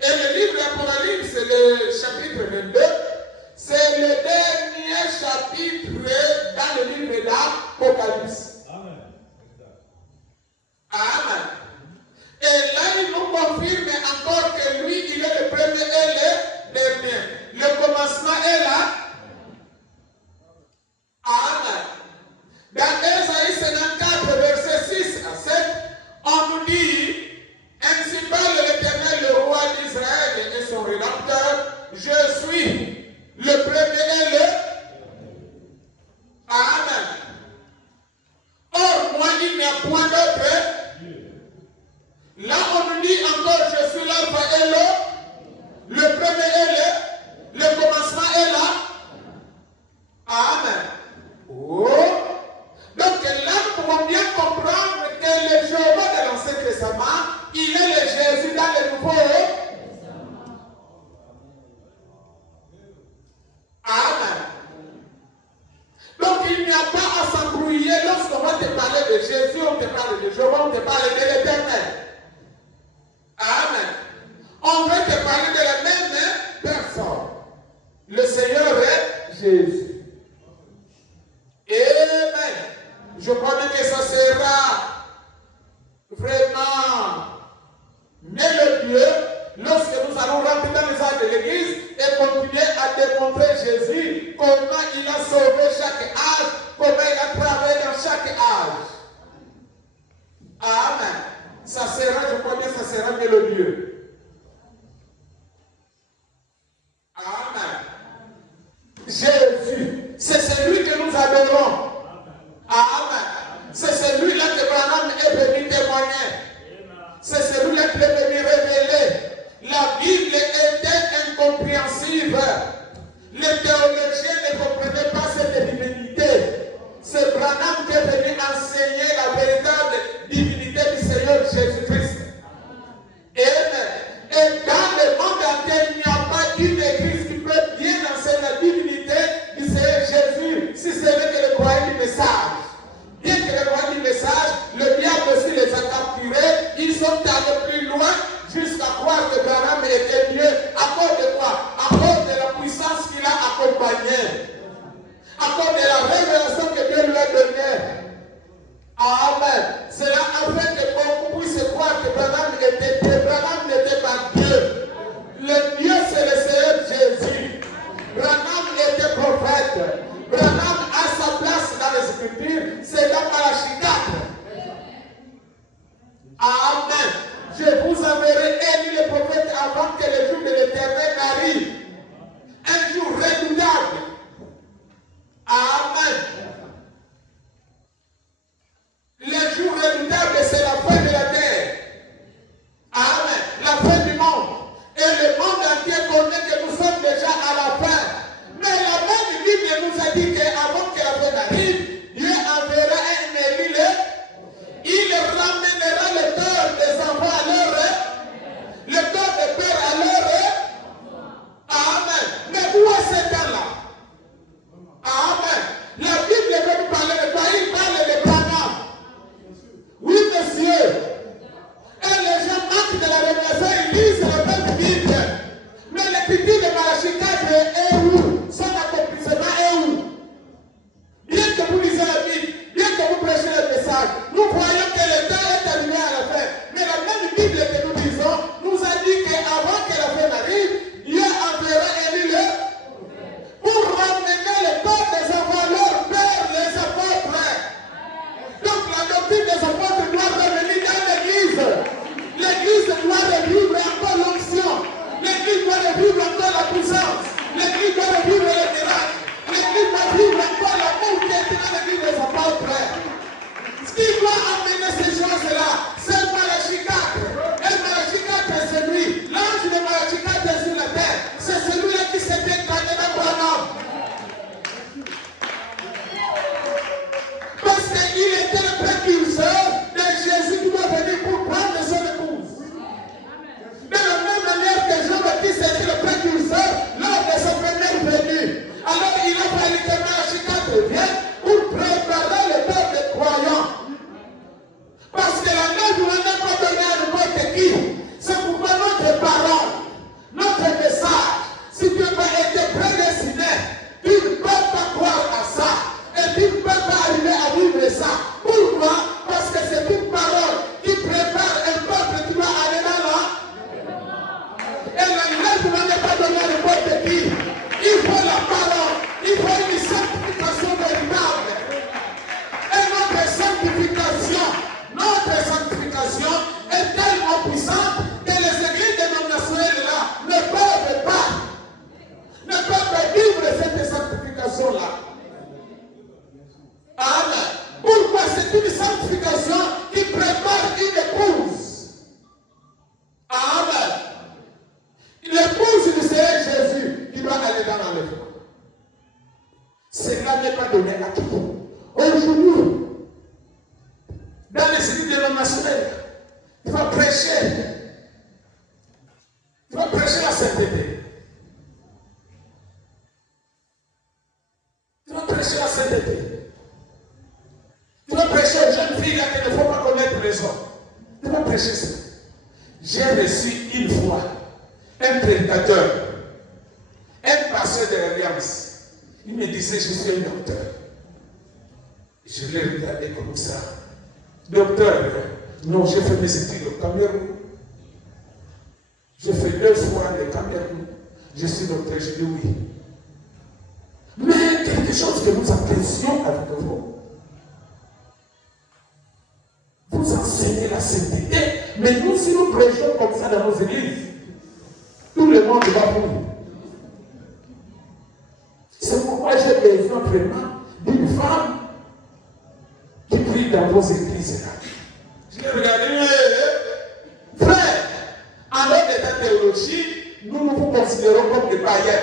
Et le livre de l'Apocalypse, le chapitre 22, c'est le dernier chapitre dans le livre de l'Apocalypse. Amen. Amen. Et là, il nous confirme encore que lui, il est le premier et le dernier. Le commencement est là. Amen. Dans Ésaïe 54, verset 6 à 7, on nous dit, ainsi parle l'Éternel, le roi d'Israël et son rédempteur, je suis le premier et le. Amen. Or, moi, il n'y a point d'autre. Là, on nous dit encore, je suis l'alpha et le premier est le commencement est là. Amen. Oh. Donc là, nous pouvons bien comprendre que le Jéhovah de l'Ancien Testament, il est le Jésus dans le Nouveau Testament. Amen. Donc il n'y a pas à s'embrouiller lorsqu'on va te parler de Jésus, on te parle de Jéhovah, on te parle de l'Éternel. Amen. On veut te parler de la même personne. Le Seigneur est Jésus. Amen. Je crois que ça sera vraiment mélodieux lorsque nous allons rentrer dans les salles de l'église et continuer à démontrer Jésus, comment il a sauvé chaque âge, comment il a travaillé dans chaque âge. Amen. Ça sera, je crois bien, ça sera mélodieux. Amen. Jésus, c'est celui que nous adorons. Amen. C'est celui-là que Branham est venu témoigner. C'est celui-là qui est venu révéler. La Bible était incompréhensible. Les théologiens ne comprenaient pas cette divinité. C'est Branham qui est venu enseigner la véritable divinité du Seigneur Jésus-Christ. Amen. Et dans le monde entier, il n'y a pas une église qui peut bien enseigner la divinité du Seigneur Jésus, si ce n'est que le croyant du message. Bien que le croyant du message, le diable aussi les a capturés, ils sont allés plus loin jusqu'à croire que Branham était Dieu. À cause de quoi? À cause de la puissance qu'il a accompagnée. À cause de la révélation que Dieu lui a donnée. Amen. C'est là afin que beaucoup puissent croire que Branham était Dieu. Branham n'était pas Dieu. Le Dieu, c'est le Seigneur Jésus. Branham était prophète. Branham a sa place dans les Écritures. C'est dans Malachie 4. Amen. Je vous enverrai Élie le prophète avant que le jour de l'Éternel n'arrive. Un jour redoutable. Amen. Le jour redoutable, c'est la fin de la terre. Amen. La fin du monde. Et le monde entier connaît que nous sommes déjà à la fin. Mais la même Bible nous a dit qu'avant que la fin arrive, Dieu enverra un Élie. Il ramènera le cœur des enfants à leur le cœur des pères à leur Amen. Mais où est cet temps-là? Amen. notre sanctification est tellement puissante que les églises dénominationnelles là ne peuvent pas vivre cette sanctification là. Amen. Pourquoi? C'est une sanctification qui prépare une épouse. Amen. L'épouse du Seigneur Jésus qui va aller dans l'enlèvement. Cela n'est pas donné à tout. Aujourd'hui, dans les églises dénominationnelles, tu vas prêcher. Tu vas prêcher la sainteté. Tu vas prêcher la sainteté. Tu vas prêcher aux jeunes filles là qu'il ne faut pas connaître les hommes. Tu vas prêcher ça. J'ai reçu une fois un prédicateur, un pasteur de l'Alliance. Il me disait, je suis un docteur. Je l'ai regardé comme ça. Docteur, non, j'ai fait mes études au Cameroun. J'ai fait 2 fois le Cameroun. Je suis docteur, je dis oui. Mais quelque chose que nous apprécions avec vous. Vous enseignez la sainteté, mais nous, si nous prêchons comme ça dans nos églises, tout le monde va vous. C'est pourquoi j'ai besoin vraiment d'une femme qui prie dans vos églises. Je l'ai regardé, frère, avec l'état théologie, nous vous considérons comme des païens.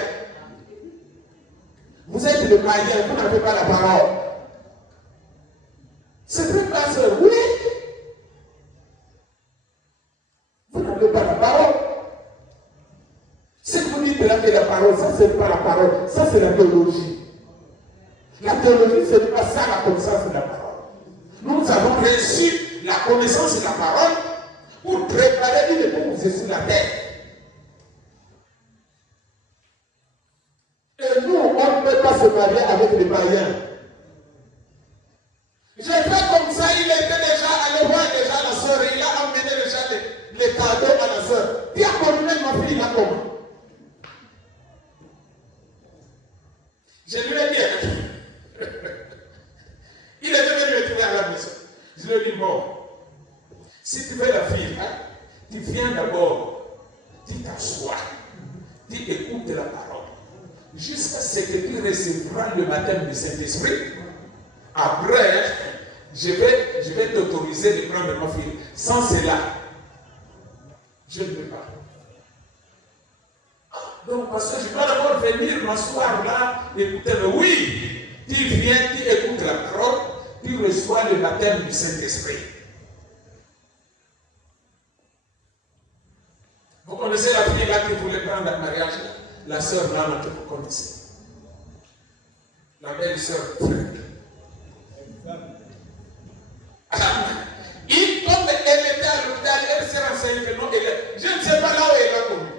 Vous êtes des païens, vous n'avez pas la parole. C'est vrai, pasteur, oui. Vous n'avez pas la parole. Ce que vous dites là que la parole, ça c'est pas la parole, ça c'est la théologie. La théologie, ce n'est pas ça la connaissance de la parole. Nous avons reçu la connaissance de la parole pour préparer une épouse sur la terre. Et nous, on ne peut pas se marier avec les païens. J'ai fait comme ça, il était déjà allé voir déjà la soeur, il a emmené déjà les cadeaux à la soeur. Tu as connu ma fille là comment? Je lui ai dit, il est venu me trouver à la maison. Je lui ai dit, bon, si tu veux la fille, hein, tu viens d'abord, tu t'assois, tu écoutes la parole, jusqu'à ce que tu recevras le baptême du Saint-Esprit. Après, je vais t'autoriser de prendre ma fille. Sans cela, je ne peux pas. Donc, parce que je dois d'abord venir m'asseoir là, écouter le oui. Tu viens, tu écoutes la parole, tu reçois le baptême du Saint-Esprit. Vous connaissez la fille là qui voulait prendre un mariage, la sœur là, que vous connaissez. La belle sœur Franck. Comme elle était à l'hôpital, elle s'est renseignée que non, je ne sais pas là où elle a connu.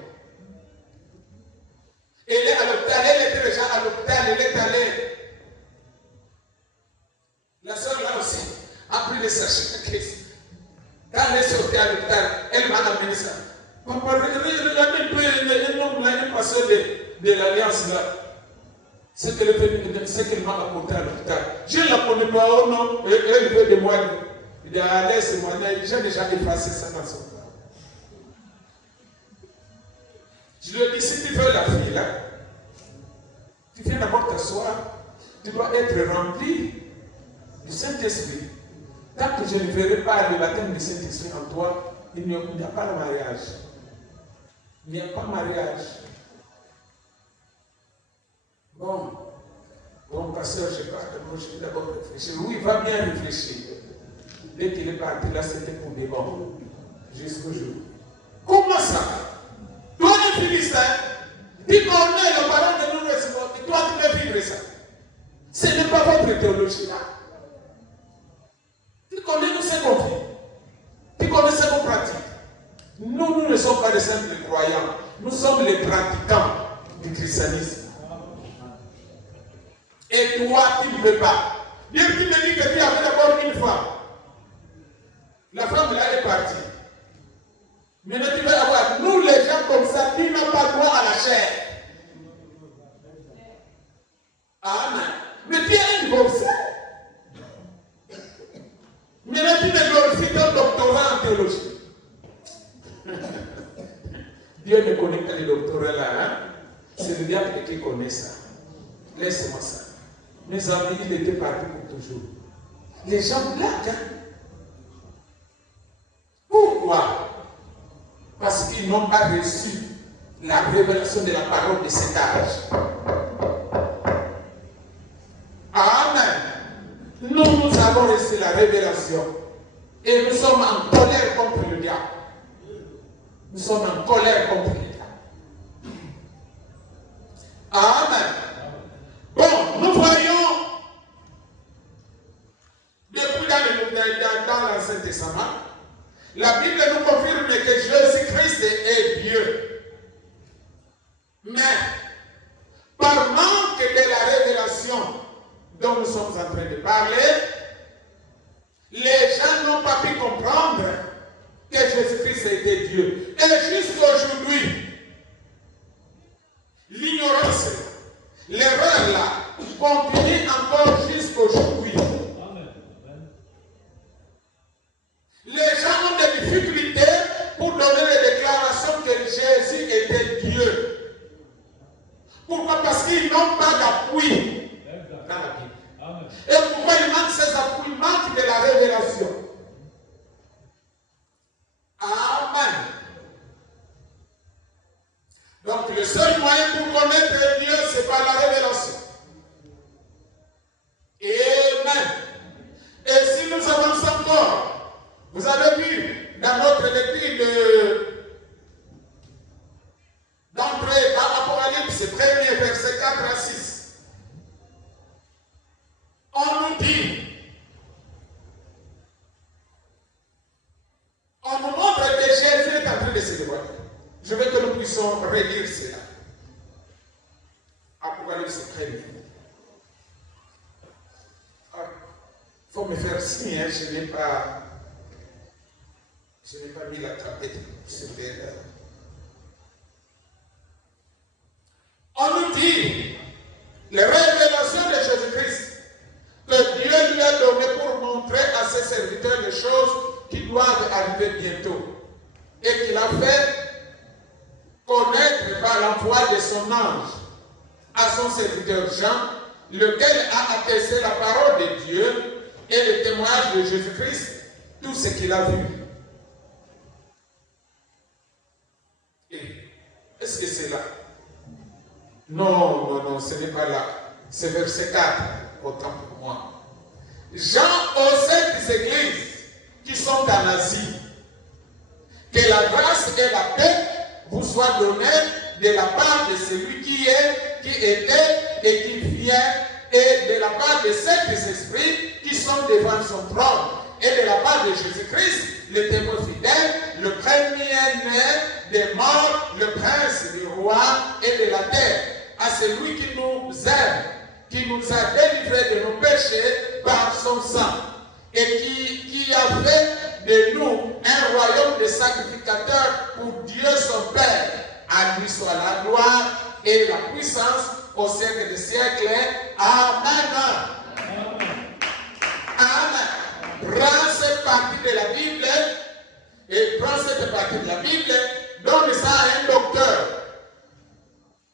Elle est à l'hôpital, elle était déjà à l'hôpital, elle est allée. La soeur là aussi a pris les sachets de Christ. Quand elle est sortie à l'hôpital, elle m'a amené ça. Papa, regardez un peu un homme là, un pasteur de l'Alliance là. Ce qu'elle m'a apporté à l'hôpital. Je ne la connais pas, oh non, elle veut de moi. Il dit, laisse-moi, j'ai déjà effacé ça dans son cœur. Je lui ai dit, si tu veux la fille là, tu viens d'abord t'asseoir, tu dois être rempli du Saint-Esprit. Tant que je ne verrai pas le baptême du Saint-Esprit en toi, il n'y a pas de mariage. Il n'y a pas de mariage. Bon, pasteur, je pars, je vais d'abord réfléchir. Oui, il va bien réfléchir. Dès qu'il est parti, là, c'était pour des bons. Jusqu'au jour. Comment ça? Toi, les Philistins, tu connais la parole de nous recevoir, et toi, tu veux vivre ça. Ce n'est pas votre théologie là. Tu connais nous ces conflits. Tu connais ces vos pratiques. Nous ne sommes pas des simples croyants. Nous sommes les pratiquants du christianisme. Et toi, tu ne veux pas. Dieu qui me dit que tu avais d'abord une femme. La femme là est partie. Maintenant tu veux avoir, nous les gens comme ça, tu n'as pas droit à la chair. Amen. Mais tu es un divorcé. Maintenant théologie. Dieu ne connaît pas les doctorats là, hein? C'est le diable qui connaît ça. Laisse-moi ça. Mes amis, il était parti pour toujours. Les gens blaguent. Hein? Pourquoi? Parce qu'ils n'ont pas reçu la révélation de la parole de cet âge. Amen. Nous avons reçu la révélation et nous sommes en colère contre le diable. Nous sommes en colère contre le diable. Amen. Bon, nous voyons depuis dans l'Ancien Testament, la Bible nous confirme que Jésus-Christ est Dieu. Mais, par manque de la révélation dont nous sommes en train de parler, les gens n'ont pas pu comprendre que Jésus-Christ était Dieu. Et jusqu'à aujourd'hui, l'ignorance, l'erreur là, continue encore jusqu'aujourd'hui. Les gens ont des difficultés pour donner les déclarations que Jésus était Dieu. Pourquoi? Parce qu'ils n'ont pas d'appui dans la Bible. Et pourquoi il manque ces appuis? Il manque de la révélation. Amen. Donc le seul moyen pour connaître Dieu, c'est par la révélation. Amen. Et si nous avançons encore, vous avez vu dans notre lecture d'entrée dans l'Apocalypse, 1er verset 4 à 6. On nous dit, on nous montre que Jésus est en train de se dévoiler. Je veux que nous puissions relire cela. Apocalypse 1er. Il faut me faire signe, hein, je n'ai pas mis la tapette sur terre. On nous dit les révélations de Jésus-Christ que Dieu lui a donné pour montrer à ses serviteurs les choses qui doivent arriver bientôt et qu'il a fait connaître par l'envoi de son ange à son serviteur Jean, lequel a attesté la parole de Dieu et le témoignage de Jésus-Christ, tout ce qu'il a vu. Est-ce que c'est là? Non, ce n'est pas là. C'est verset 4, autant pour moi. Jean aux sept églises qui sont en Asie, que la grâce et la paix vous soient données de la part de celui qui est, qui était et qui vient, et de la part de sept esprits qui sont devant son trône, et de la part de Jésus-Christ, le témoin fidèle, le premier-né des morts, le prince du roi et de la terre, à celui qui nous aime, qui nous a délivrés de nos péchés par son sang, et qui a fait de nous un royaume de sacrificateurs pour Dieu son Père. À lui soit la gloire et la puissance au siècle des siècles. Amen. Amen. Prends cette partie de la Bible et prends cette partie de la Bible, donne ça à un docteur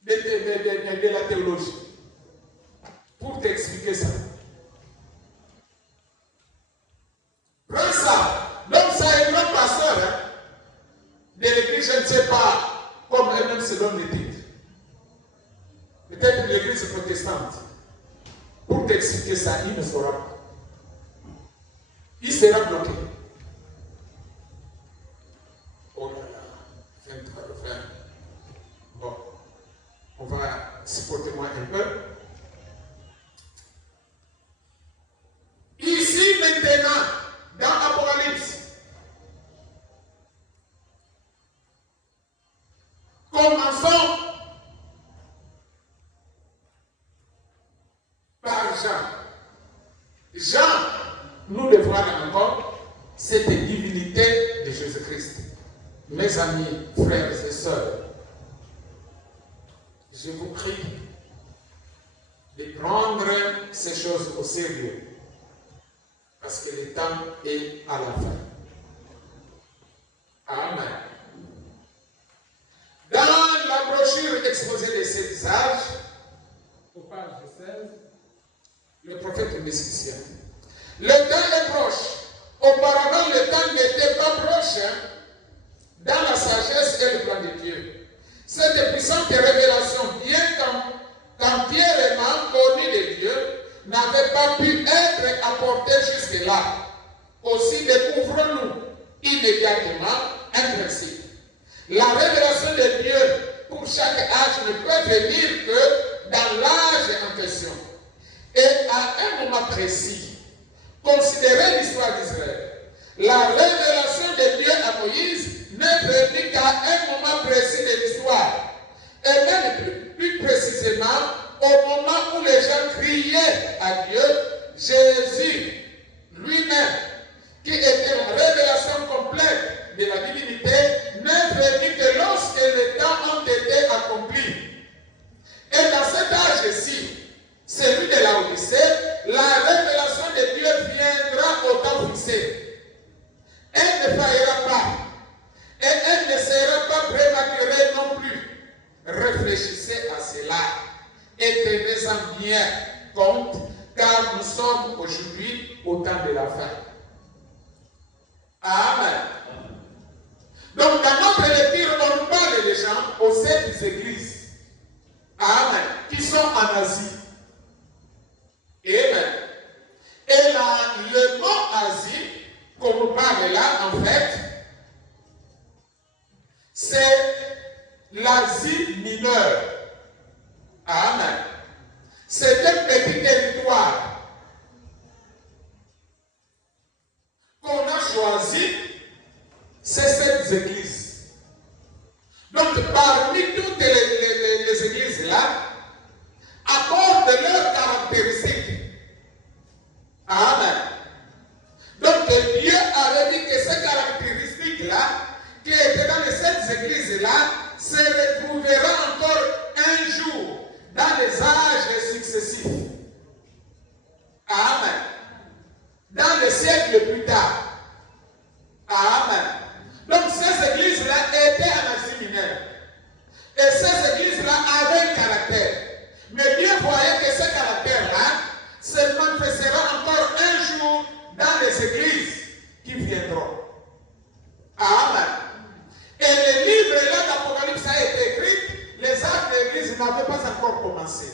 de la théologie pour t'expliquer ça. Prends ça, donne ça à un autre pasteur de l'église, je ne sais pas, comme elle-même se donne les titres. Peut-être l'église protestante. Pour t'expliquer ça, il ne saura pas. Il sera bloqué. Oh là là, 23 le frère. Bon, on va supporter moi un peu. Ici maintenant, dans l'Apocalypse, commençons par Jean. Jean nous dévoile encore cette divinité de Jésus-Christ. Mes amis, frères et sœurs, je vous prie de prendre ces choses au sérieux, parce que le temps est à la fin. Amen. Dans la brochure exposée des 7 âges, au page 16, le prophète Messie. Le temps est proche. Auparavant, le temps n'était pas proche dans la sagesse et le plan de Dieu. Cette puissante révélation, bien qu'entièrement connue de Dieu, n'avait pas pu être apportée jusque-là. Aussi découvrons-nous immédiatement un principe. La révélation de Dieu pour chaque âge ne peut venir que dans l'âge en question. Et à un moment précis, considérez l'histoire d'Israël. La révélation de Dieu à Moïse n'est venue qu'à un moment précis de l'histoire. Et même plus précisément, au moment où les gens criaient à Dieu, Jésus lui-même, qui était la révélation complète de la divinité, n'est venu que lorsque les temps ont été accomplis. Et dans cet âge-ci, celui de la Odyssée, la révélation de Dieu viendra au temps fixé. Elle ne faillira pas. Et elle ne sera pas prématurée non plus. Réfléchissez à cela et tenez-en bien compte, car nous sommes aujourd'hui au temps de la fin. Amen. Donc dans notre lecture, on nous parle des gens aux 7 églises. Amen. Qui sont en Asie. Amen. Et là, le mot Asie, qu'on nous parle là, en fait, c'est l'Asie mineure. Amen. C'est un petit territoire qu'on a choisi, c'est cette église. Donc, parmi toutes les églises là, accordent leurs caractéristiques. Amen. Donc, Dieu avait dit que ces caractéristiques-là, qui étaient dans les 7 églises-là, se retrouvera encore un jour dans les âges successifs. Amen. Dans les siècles plus tard. Amen. Donc ces églises-là étaient en Asie mineure. Et ces églises-là avaient un caractère. Mais Dieu voyait que ce caractère-là se manifestera encore un jour dans les églises qui viendront. Amen. Et le livre-là d'Apocalypse a été écrit, les actes de l'église n'avaient pas encore commencé.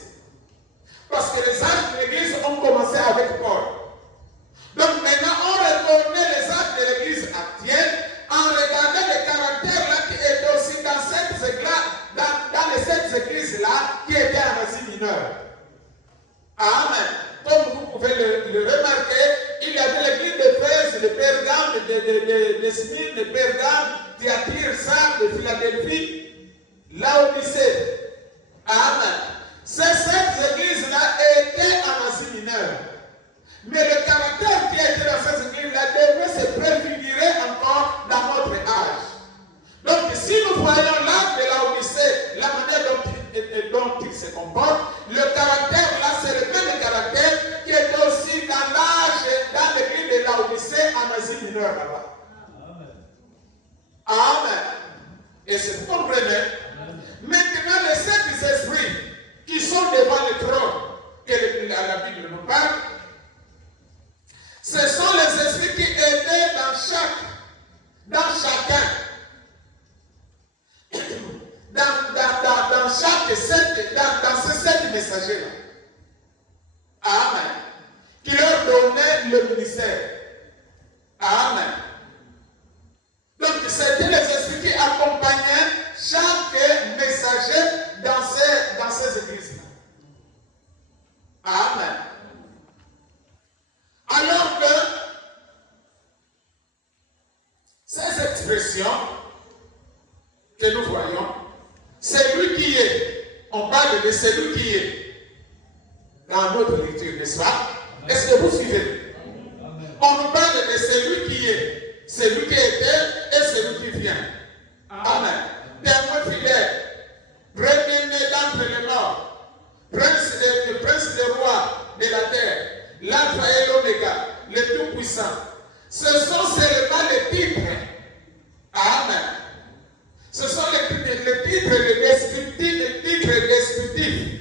Parce que les actes de l'église ont commencé avec Paul. Donc maintenant, on reconnaît les actes de l'église actuelle en regardant le caractère là qui était aussi dans les 7 églises-là qui étaient en Asie mineure. Amen. Comme vous pouvez le remarquer, il y avait l'église d'Éphèse, de Pergame, de Smyrne, de Pergame, Thyatire, Sardes, de Philadelphie, Laodicée. Amen. Ces 7 églises-là étaient en Asie mineure. Mais le caractère qui était dans ces églises-là devait se préfigurer encore dans notre âge. Donc, si nous voyons l'âge de Laodicée, la manière dont il se comporte, le caractère là, c'est le même caractère qui était aussi dans l'église de Laodicée en Asie mineure là-bas. Amen. Et c'est vous comprenez. Maintenant, les 7 esprits qui sont devant le trône, que la Bible nous parle, ce sont les esprits qui étaient dans chacun, dans ces 7 messagers-là. Amen. Qui leur donnaient le ministère. Amen. Donc, c'était les esprits qui accompagnaient chaque messager dans ces églises-là. Amen. Alors que ces expressions que nous voyons, c'est lui qui est. On parle de celui qui est dans notre lecture, n'est-ce pas? Est-ce que vous suivez? On nous parle de celui qui est, celui qui était et celui qui vient. Amen. Témoin fidèle, premier-né d'entre les morts, prince des rois de la terre, l'alpha et l'oméga, le tout-puissant. Ce sont seulement les titres. Amen. Ce sont les titres descriptifs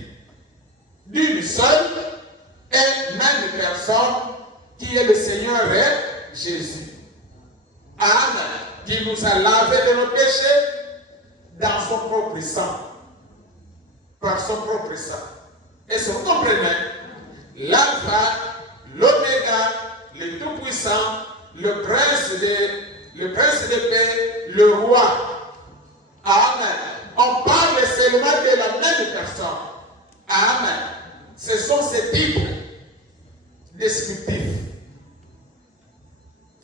d'une seule et même personne qui est le Seigneur et Jésus. Amen. Qui nous a lavé de nos péchés dans son propre sang. Par son propre sang. Est-ce que vous comprenez? L'alpha, l'oméga, le tout-puissant, le prince de paix, le roi. Amen. On parle seulement de la même personne. Amen. Ce sont ces titres descriptifs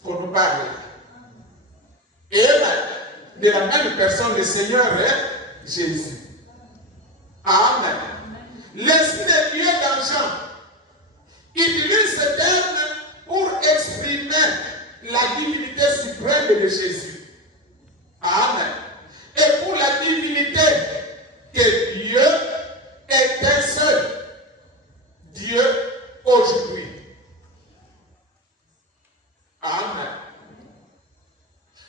qu'on nous parle. Et de la même personne, le Seigneur est Jésus. Amen. L'Esprit de Dieu dans Jean utilise ce terme pour exprimer la divinité suprême de Jésus. Amen. Et pour la divinité que Dieu est un seul Dieu aujourd'hui. Amen.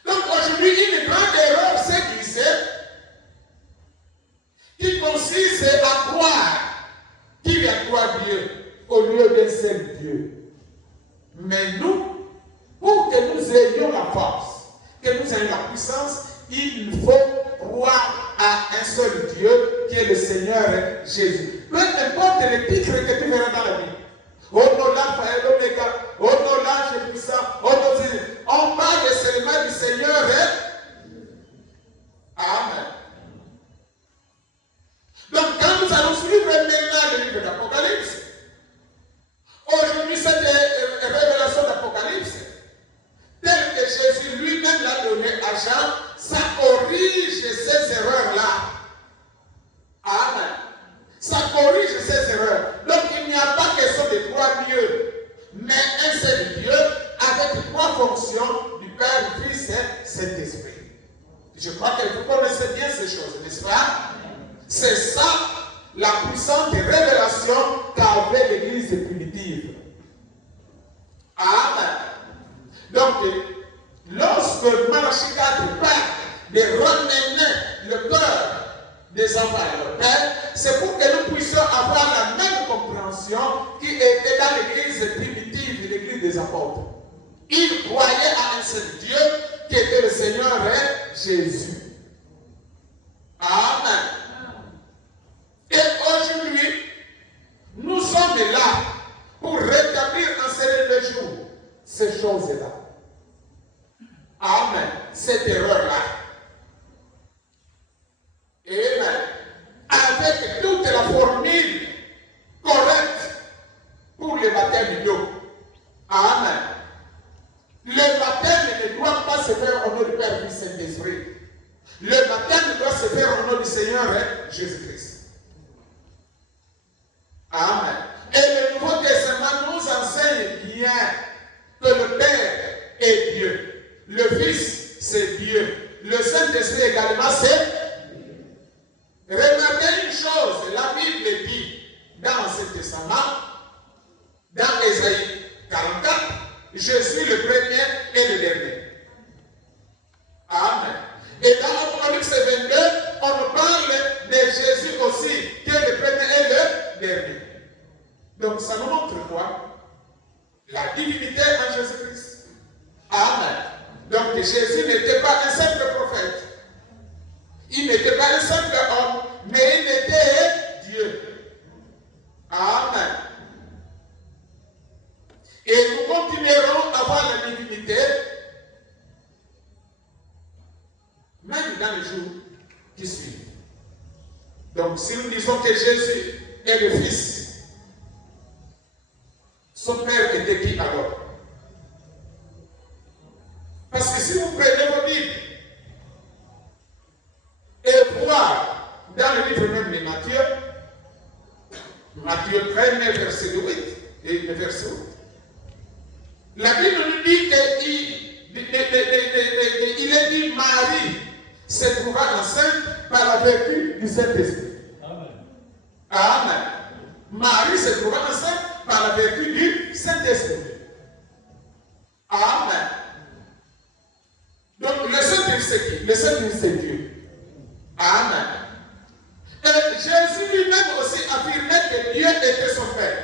Donc aujourd'hui, une grande erreur s'est glissée qui consiste à croire qu'il y a trois dieux au lieu d'un seul Dieu. Mais nous, pour que nous ayons la force, que nous ayons la puissance, il faut croire à un seul Dieu qui est le Seigneur Jésus. Peu importe les titres que tu verras dans la Bible. Oh non, l'alpha et l'oméga, oh non, l'ange puissant, oh non, on parle seulement du Seigneur. Amen. Donc quand nous allons suivre maintenant le livre d'Apocalypse, aujourd'hui cette révélation d'Apocalypse, telle que Jésus lui-même l'a donné à Jean, ça corrige ces erreurs-là. Amen. Ça corrige ces erreurs. Donc il n'y a pas question de trois dieux, mais un seul Dieu avec trois fonctions du Père, du Fils et Saint-Esprit. Je crois que vous connaissez bien ces choses, n'est-ce pas? C'est ça la puissante révélation qu'avait l'Église primitive. Amen. Donc, lorsque Malachie 4 parle de ramener le cœur des enfants à leur père, c'est pour que nous puissions avoir la même compréhension qui était dans l'Église primitive, l'Église des apôtres. Ils croyaient à un seul Dieu qui était le Seigneur et Jésus. Amen. Et aujourd'hui, nous sommes là pour rétablir en ces deux jours ces choses-là. Amen. Cette erreur-là. Amen. Avec toute la formule correcte pour le baptême d'eau. Amen. Le baptême ne doit pas se faire au nom du Père, du Saint-Esprit. Le baptême doit se faire au nom du Seigneur Jésus-Christ. Amen. Et le Nouveau Testament nous enseigne bien que le Père est Dieu. Le Fils, c'est Dieu. Le Saint-Esprit également, c'est Dieu. Remarquez une chose, la Bible dit dans l'Ancien Testament, dans Ésaïe 44, je suis le premier et le dernier. Amen. Et dans Apocalypse 22, on nous parle de Jésus aussi, qui est le premier et le dernier. Donc ça nous montre quoi? La divinité en Jésus-Christ. Amen. Donc Jésus n'était pas un simple prophète. Il n'était pas un simple homme, mais il était Dieu. Amen. Et nous continuerons à voir la divinité même dans les jours qui suivent. Donc si nous disons que Jésus est le Fils, son Père était qui alors? Parce que si vous prenez vos Bibles et voir dans le livre même de Matthieu 1er, verset 8 et le verset 8, la Bible nous dit qu'il est dit Marie se trouva enceinte par la vertu du Saint-Esprit. Amen. Amen. Marie se trouva enceinte par la vertu du Saint-Esprit. Amen. Donc le Saint-Esprit c'est qui? Le Saint-Esprit, c'est Dieu. Amen. Et Jésus lui-même aussi affirmait que Dieu était son Père.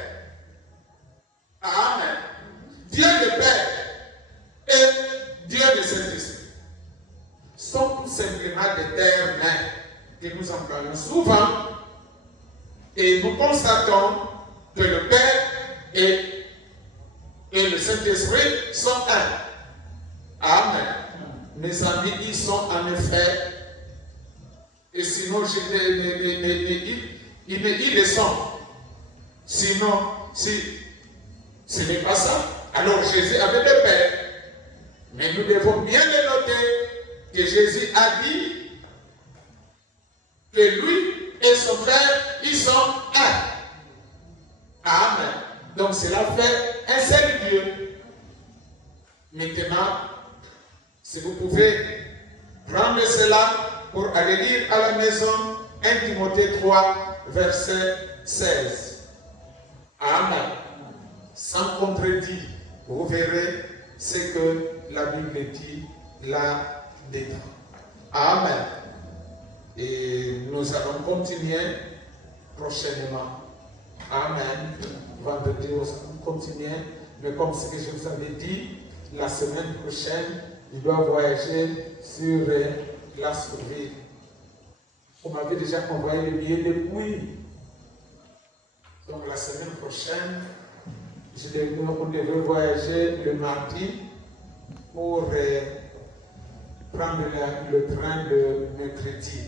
Amen. Dieu le Père et Dieu le Saint-Esprit sont tout simplement des termes que nous employons souvent et nous constatons que le Père et le Saint-Esprit sont un. Amen. Mes amis, ils sont en effet, et sinon ils le sont. Sinon, si ce n'est pas ça, alors Jésus avait le Père. Mais nous devons bien le noter que Jésus a dit que lui et son Père, ils sont un. Amen. Donc cela fait un seul Dieu. Maintenant, si vous pouvez prendre cela pour aller lire à la maison 1 Timothée 3, verset 16. Amen. Sans contredit, vous verrez ce que la Bible dit là-dedans. Amen. Et nous allons continuer prochainement. Amen. Vendredi, nous allons continuer. Mais comme ce que je vous avais dit, la semaine prochaine, je dois voyager sur la survie. On m'avait déjà envoyé le billet depuis. Donc la semaine prochaine, on devait voyager le mardi pour prendre le train de mercredi.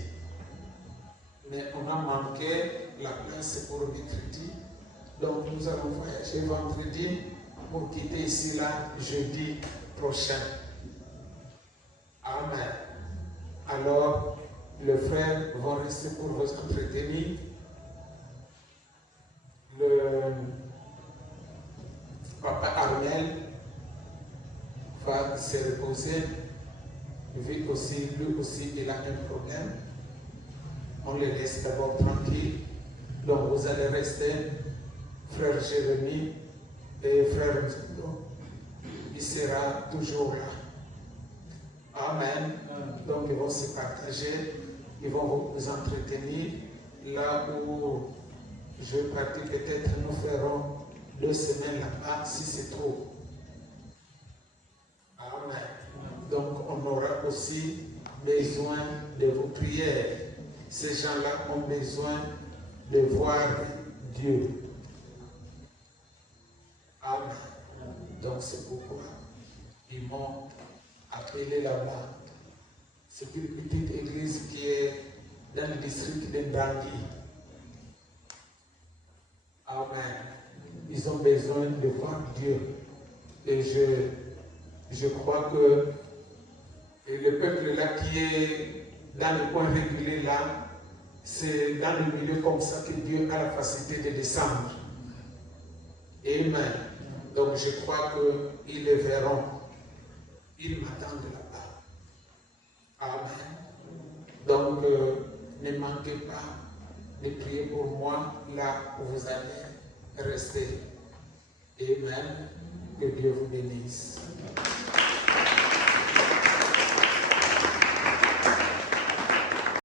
Mais on a manqué la place pour mercredi. Donc nous allons voyager vendredi pour quitter ici là jeudi prochain. Amen. Alors, les frères vont rester pour vous entretenir. Le papa Armel va se reposer. Lui aussi, il a un problème. On le laisse d'abord tranquille. Donc vous allez rester, frère Jérémie et frère Nzoudo. Il sera toujours là. Amen. Donc ils vont se partager, ils vont vous entretenir. Là où je vais partir, peut-être nous ferons 2 semaines là-bas si c'est trop. Amen. Donc on aura aussi besoin de vos prières. Ces gens-là ont besoin de voir Dieu. Amen. Donc c'est pourquoi ils m'ont appelé là-bas. C'est une petite église qui est dans le district de Ndangui. Amen. Ils ont besoin de voir Dieu. Et je crois que le peuple là qui est dans le coin régulier là, c'est dans le milieu comme ça que Dieu a la facilité de descendre. Amen. Donc je crois qu'ils le verront. Ils m'attendent là-bas. Amen. Donc ne manquez pas de prier pour moi là où vous allez rester. Amen. Que Dieu vous bénisse.